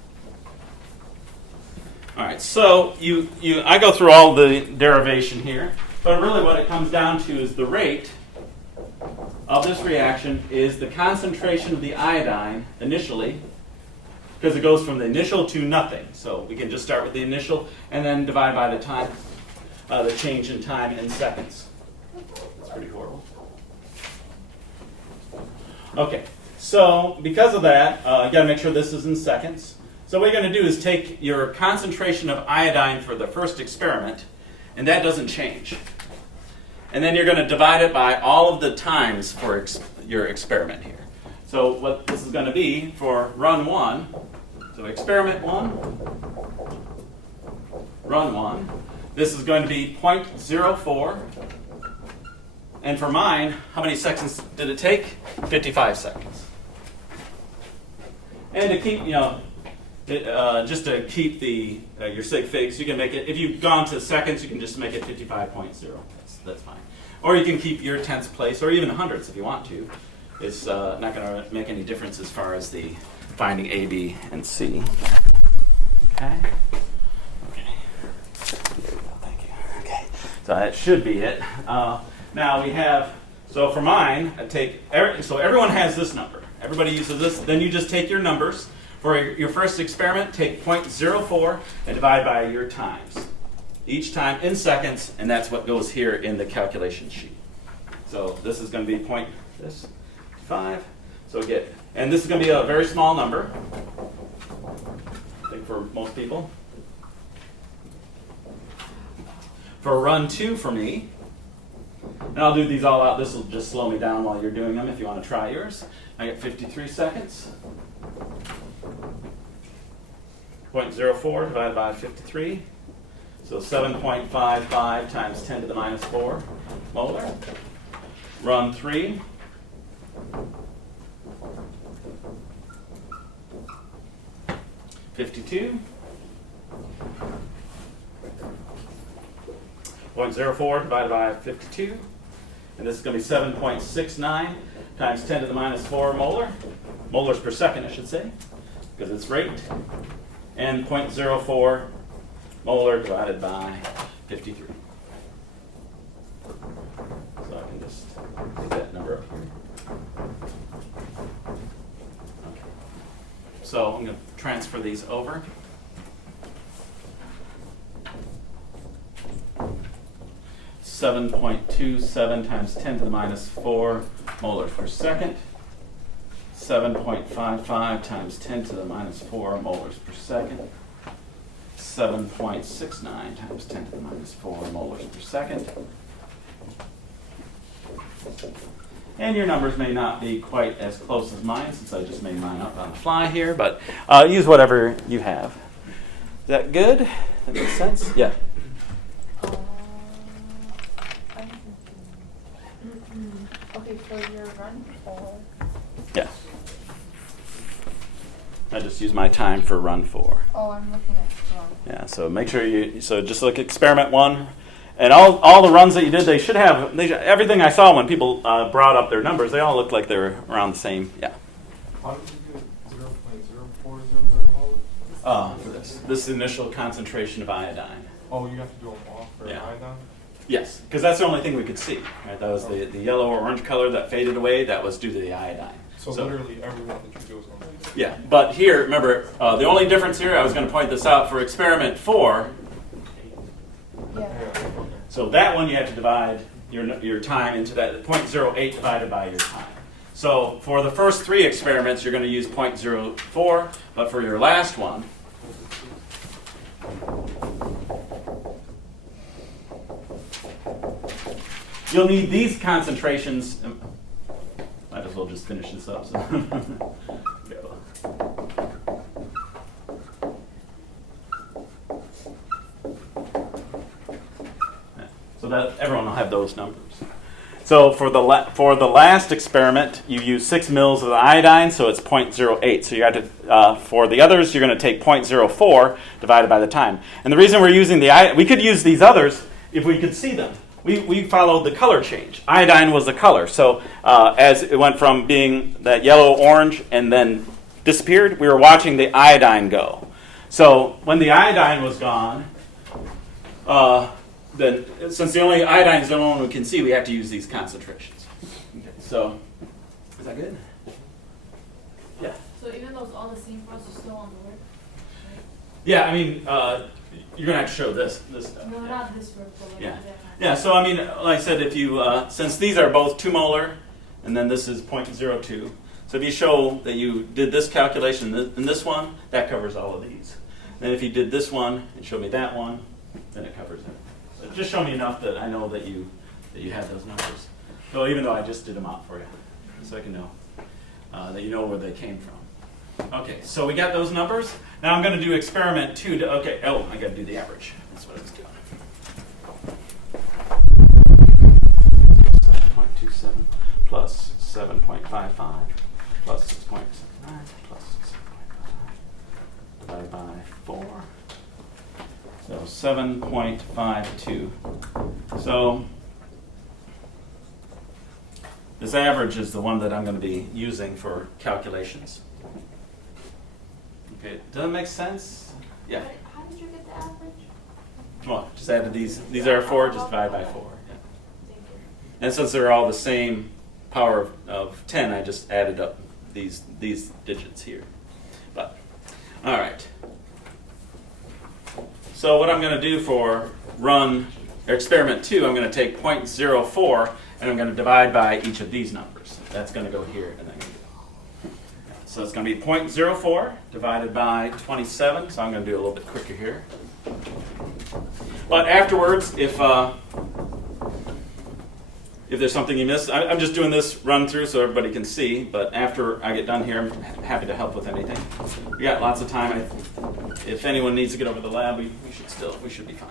All right, so I go through all the derivation here, but really what it comes down to is the rate of this reaction is the concentration of the iodine initially, because it goes from the initial to nothing. So we can just start with the initial and then divide by the time, the change in time in seconds. That's pretty horrible. Okay, so because of that, you got to make sure this is in seconds. So what you're going to do is take your concentration of iodine for the first experiment And that doesn't change. And then you're going to divide it by all of the times for your experiment here. So what this is going to be for run 1, so experiment 1, run 1, this is going to be 0.04. And for mine, how many seconds did it take? 55 seconds. And to keep, just to keep the your sig figs, you can make it, if you've gone to seconds, you can just make it 55.0. That's fine. Or you can keep your tenths place, or even hundredths if you want to. It's not going to make any difference as far as the finding A, B, and C. Okay? Okay. There we go. Thank you. Okay. So that should be it. Now we have, so for mine, so everyone has this number. Everybody uses this. Then you just take your numbers. For your first experiment, take 0.04 and divide by your times. Each time in seconds, and that's what goes here in the calculation sheet. So this is going to be 0.5. So and this is going to be a very small number, I think for most people. For run 2 for me, and I'll do these all out. This will just slow me down while you're doing them if you want to try yours. I get 53 seconds. 0.04 divided by 53. So 7.55 times 10 to the minus 4 molar. Run 3. (52) 0.04 divided by 52. And this is going to be 7.69 times 10 to the minus 4 molar. Molars per second, I should say, because it's rate. And 0.04 molar divided by 53. So I can just take that number up here. Okay. So I'm going to transfer these over. (7.27 times 10 to the minus 4 molars per second). 7.55 times 10 to the minus 4 molars per second. 7.69 times 10 to the minus 4 molars per second. And your numbers may not be quite as close as mine, since I just made mine up on the fly here, but use whatever you have. Is that good? That makes sense? Yeah. Okay, for your run 4. Yeah. I just use my time for run 4. Oh, I'm looking at run. Yeah, so make sure so just look at experiment 1. And all the runs that you did, they should have, everything I saw when people brought up their numbers, they all looked like they were around the same. Yeah. How did you get 0.0400 molar? For this initial concentration of iodine. Oh, you have to do them all for Yeah. iodine? Yes, because that's the only thing we could see. Right? That was the yellow or orange color that faded away. That was due to the iodine. So literally every one that you do is going to be. Yeah, but here, remember, the only difference here, I was going to point this out, for experiment 4, Yeah. so that one you have to divide your time into that 0.08 divided by your time. So for the first 3 experiments, you're going to use 0.04, but for your last one, you'll need these concentrations. Might as well just finish this up. So. Go. So that everyone will have those numbers. So for the last experiment, you use 6 mils of iodine, so it's 0.08. So you have to for the others, you're going to take 0.04 divided by the time. And the reason we're using we could use these others if we could see them. We followed the color change. Iodine was the color. So as it went from being that yellow-orange and then disappeared, we were watching the iodine go. So when the iodine was gone, then since the only iodine is the only one we can see, we have to use these concentrations. Okay, so is that good? Yeah. So even though it's all the same for us, it's still on the work? Yeah, I mean, you're going to have to show this stuff. No, not this work, but like Yeah. that. Yeah, so I mean, like I said, if you, since these are both 2 molar, and then this is 0.02, so if you show that you did this calculation and this one, that covers all of these. Then if you did this one and showed me that one, then it covers it. just show me enough that I know that you have those numbers. So even though I just did them out for you, so I can know that you know where they came from. Okay, so we got those numbers. Now I'm going to do experiment 2. I got to do the average. That's what I was doing. 7.27 plus 7.55 plus 6.69 plus 6.5 divided by 4. So 7.52. So this average is the one that I'm going to be using for calculations. Okay, does that make sense? Yeah. How did you get the average? Well, just added these. These are 4, just divide by 4. Yeah. Thank you. And since they're all the same power of 10, I just added up these digits here. But, all right. So what I'm going to do for experiment 2, I'm going to take 0.04 and I'm going to divide by each of these numbers. That's going to go here and then. So it's going to be 0.04 divided by 27. So I'm going to do a little bit quicker here. But afterwards, if there's something you missed, I'm just doing this run through so everybody can see. But after I get done here, I'm happy to help with anything. We got lots of time. If anyone needs to get over to the lab, we should be fine.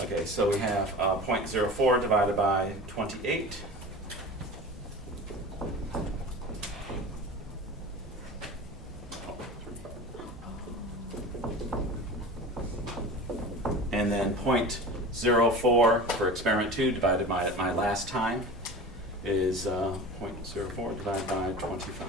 Okay, so we have 0.04 divided by 28. And then 0.04 for experiment 2 divided by my last time is 0.04 divided by 25.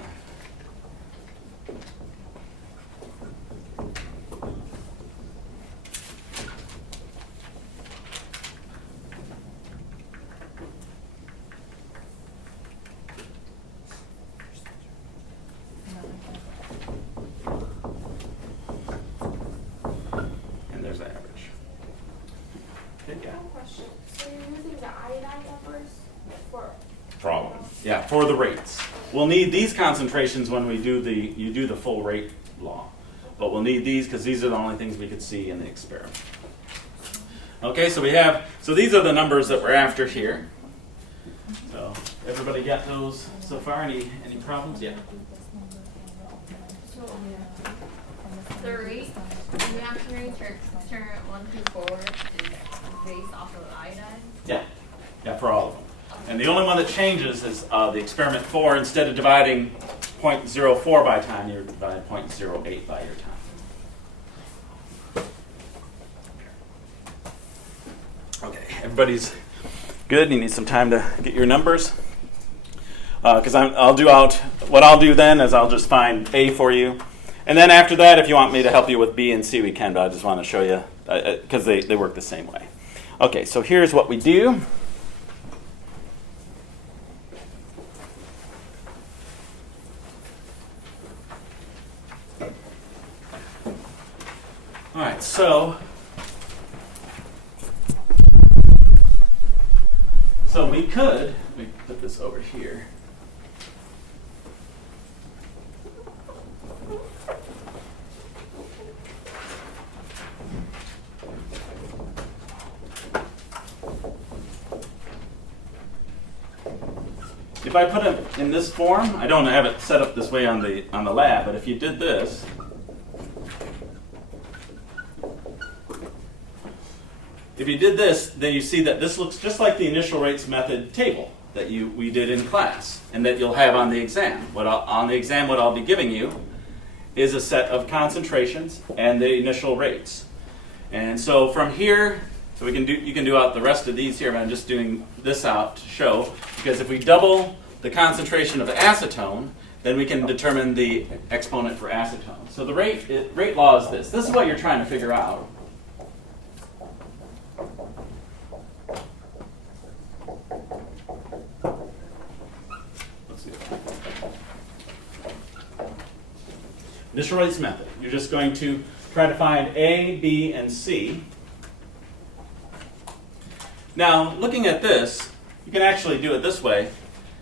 And there's the average. Okay, yeah. One question. So you're using the iodine numbers for Problem. Yeah, for the rates. We'll need these concentrations when you do the full rate law. But we'll need these because these are the only things we could see in the experiment. Okay, so these are the numbers that we're after here. So everybody got those so far? Any problems? Yeah. so the rate, the reaction rates for experiment 1 through 4 is based off of iodine. Yeah, for all of them. And the only one that changes is the experiment 4. Instead of dividing 0.04 by time, you divide 0.08 by your time. Okay, everybody's good. You need some time to get your numbers. Because what I'll do then is I'll just find A for you. And then after that, if you want me to help you with B and C, we can, but I just want to show you because they work the same way. Okay, so here's what we do. All right, so we could, let me put this over here. If I put it in this form, I don't have it set up this way on the lab, but if you did this, then you see that this looks just like the initial rates method table that we did in class and that you'll have on the exam. What I'll be giving you is a set of concentrations and the initial rates. And so from here, you can do out the rest of these here, but I'm just doing this out to show, because if we double the concentration of acetone, then we can determine the exponent for acetone. So the rate law is this. This is what you're trying to figure out. Initial rates method. You're just going to try to find A, B, and C. Now, looking at this, you can actually do it this way.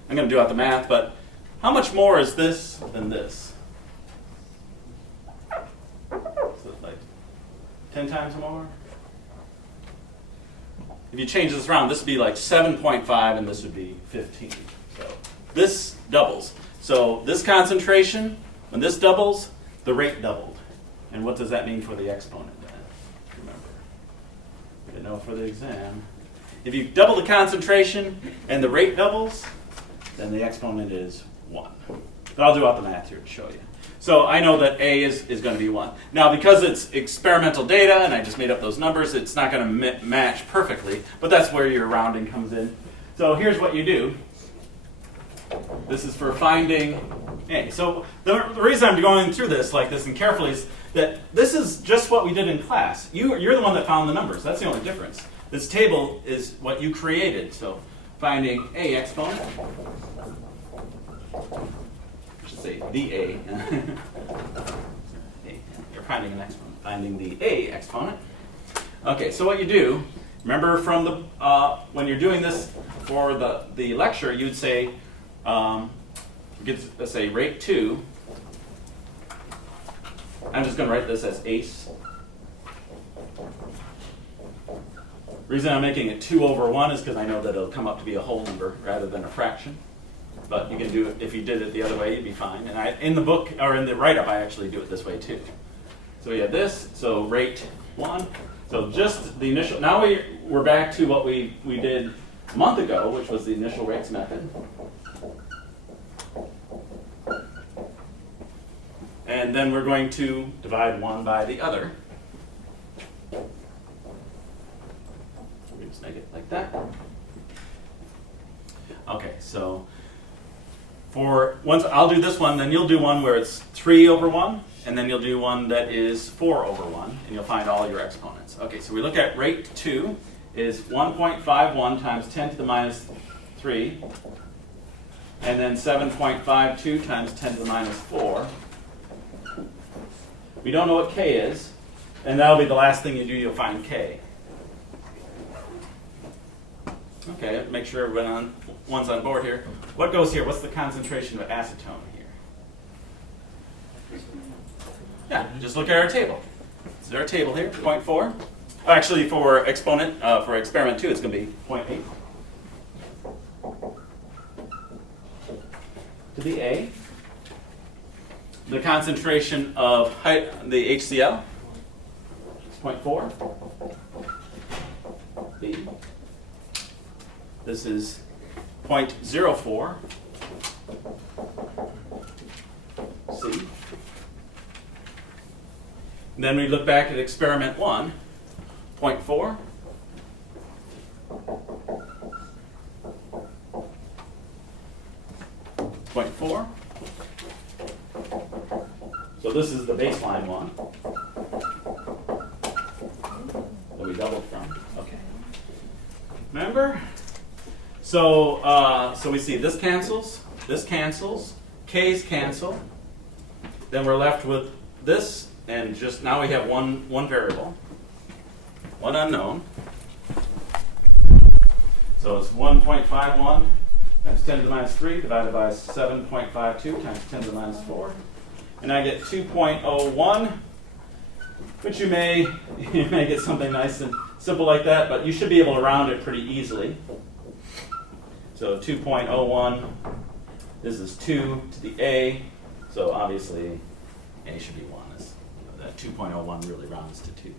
I'm going to do out the math, but how much more is this than this? So like 10 times more? if you change this around, this would be like 7.5 and this would be 15. So this doubles. So this concentration, when this doubles, the rate doubled. And what does that mean for the exponent then? Remember, you know, for the exam. If you double the concentration and the rate doubles, then the exponent is 1. But I'll do out the math here to show you. So I know that A is going to be 1. Now, because it's experimental data, and I just made up those numbers, it's not going to match perfectly, but that's where your rounding comes in. So here's what you do. This is for finding A. So the reason I'm going through this like this and carefully is that this is just what we did in class. You're the one that found the numbers. That's the only difference. This table is what you created. So finding A exponent. I should say the A. You're finding an exponent. Finding the A exponent. Okay, so what you do, remember from the when you're doing this for the lecture, you'd say, let's say rate 2. I'm just going to write this as ACE. The reason I'm making it 2 over 1 is because I know that it'll come up to be a whole number rather than a fraction. But you can do it, if you did it the other way, you'd be fine. And in the book, or in the write-up, I actually do it this way too. So we have this, so rate 1. So just the initial, now we're back to what we did a month ago, which was the initial rates method. And then we're going to divide one by the other. We just make it like that. Okay, so I'll do this one, then you'll do one where it's 3 over 1, and then you'll do one that is 4 over 1, and you'll find all your exponents. Okay, so we look at rate 2 is 1.51 times 10 to the minus 3, and then 7.52 times 10 to the minus 4. We don't know what k is, and that'll be the last thing you do, you'll find k. Okay, make sure everyone's on board here. What goes here? What's the concentration of acetone here? Yeah, just look at our table. Is there a table here? 0.4? Actually, for exponent, for experiment 2, it's going to be 0.8. To the A. The concentration of the HCl is 0.4. B. This is 0.04. C. And then we look back at experiment 1, 0.4. 0.4. So this is the baseline one that we doubled from. Okay. Remember? So we see this cancels, k's cancel. Then we're left with this, and just now we have one variable, one unknown. So it's 1.51 times 10 to the minus 3 divided by 7.52 times 10 to the minus 4. And I get 2.01, which you may get something nice and simple like that, but you should be able to round it pretty easily. So 2.01, this is 2 to the A, so obviously A should be 1. That 2.01 really rounds to 2.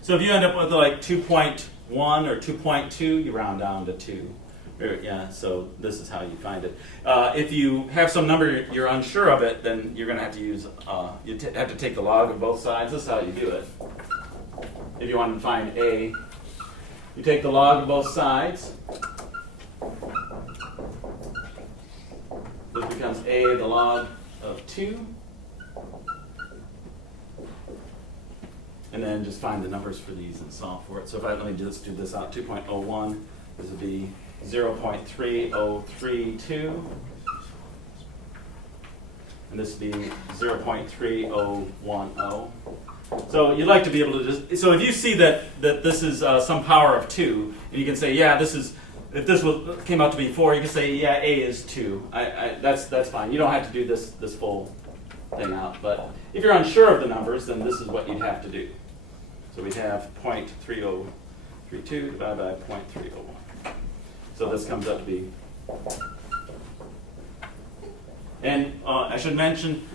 So if you end up with like 2.1 or 2.2, you round down to 2. Yeah, so this is how you find it. If you have some number you're unsure of it, then you're going to have to use, have to take the log of both sides. This is how you do it. If you want to find A, you take the log of both sides. This becomes A, the log of 2. And then just find the numbers for these and solve for it. So let me just do this out, 2.01, this would be 0.3032, and this would be 0.3010. So you'd like to be able to just, so if you see that this is some power of 2, and you can say, yeah, this is, if this came out to be 4, you can say, yeah, A is 2. That's fine. You don't have to do this full thing out, but if you're unsure of the numbers, then this is what you'd have to do. So we'd have 0.3032 32 divided by 0.301. So this comes up to be. And I should mention,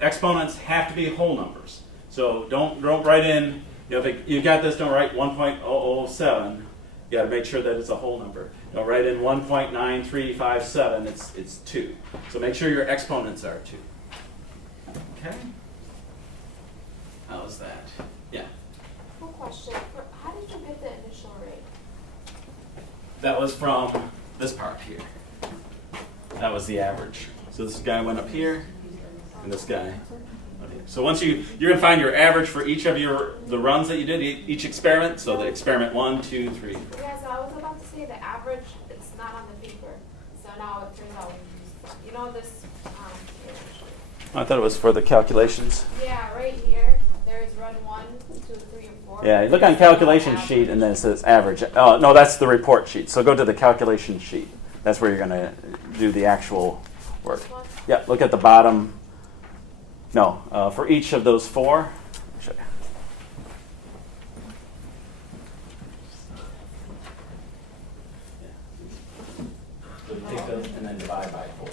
exponents have to be whole numbers. So don't write in, if you got this, don't write 1.007. You got to make sure that it's a whole number. Don't write in 1.9357. It's 2. So make sure your exponents are 2. Okay. How's that? Yeah. One question. How did you get the initial rate? That was from this part here. That was the average. So this guy went up here, and this guy up here. So once you're going to find your average for each of the runs that you did, each experiment. So the experiment 1, 2, 3, 4. Yeah, so I was about to say the average, it's not on the paper. So now it turns out you know this, I thought it was for the calculations. yeah, right here, there's run 1, 2, 3, and 4. Yeah, look on calculation sheet, and then it says average. Oh, no, that's the report sheet. So go to the calculation sheet. That's where you're going to do the actual work. This one? Yeah, look at the bottom. No, for each of those 4. Let me show you. So take those and then divide by 4.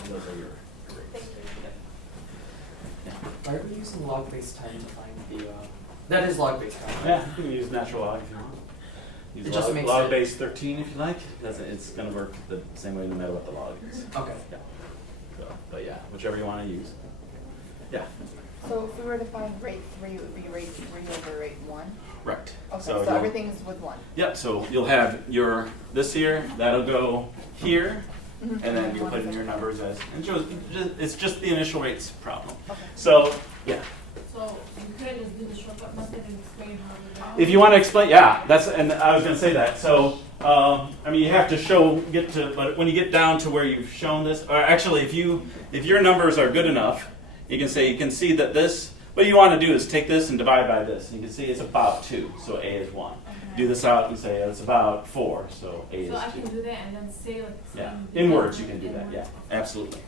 And those are your rates. Why are we using log-based time to find the, that is log-based time, right? Yeah, you can use natural log if you want. Use It just log, makes log it- base 13 if you like. It's going to work the same way no matter what the log is. Okay. Yeah. So, but yeah, whichever you want to use. Yeah. So if we were to find rate 3, it would be rate 3 over rate 1? Right. Okay, so you'll- everything's with 1? Yep, so you'll have this here, that'll go here, Mhm. and then you'll One put in is your okay. numbers as, it's just the initial rates problem. Okay. So, yeah. So you could just do the shortcut method and explain how to do that? If you want to explain, yeah, and I was going to say that. So, you have to but when you get down to where you've shown this, or actually, if your numbers are good enough, you can see that this, what you want to do is take this and divide by this. You can see it's about 2, so A is 1. Do this out and say it's about 4, so A is So I 2. can do that and then say like. Yeah, some in words you can do in that, words. yeah, absolutely.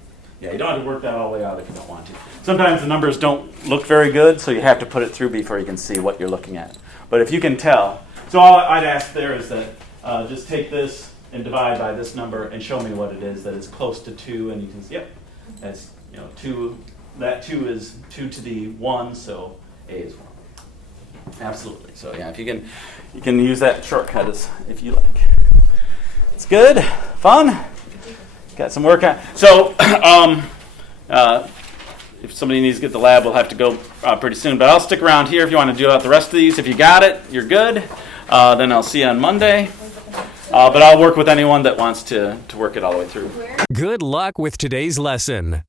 Yeah, you don't have to work that all the way out if you don't want to. Sometimes the numbers don't look very good, so you have to put it through before you can see what you're looking at. But if you can tell, so all I'd ask there is that just take this and divide by this number and show me what it is that is close to 2, and you can see, yep, that's 2. That 2 is 2 to the 1, so A is 1. Absolutely. So yeah, if you can use that shortcut if you like. It's good, fun. Got some work on. So if somebody needs to get the lab, we'll have to go pretty soon. But I'll stick around here if you want to do out the rest of these. If you got it, you're good. Then I'll see you on Monday. But I'll work with anyone that wants to work it all the way through. Good luck with today's lesson.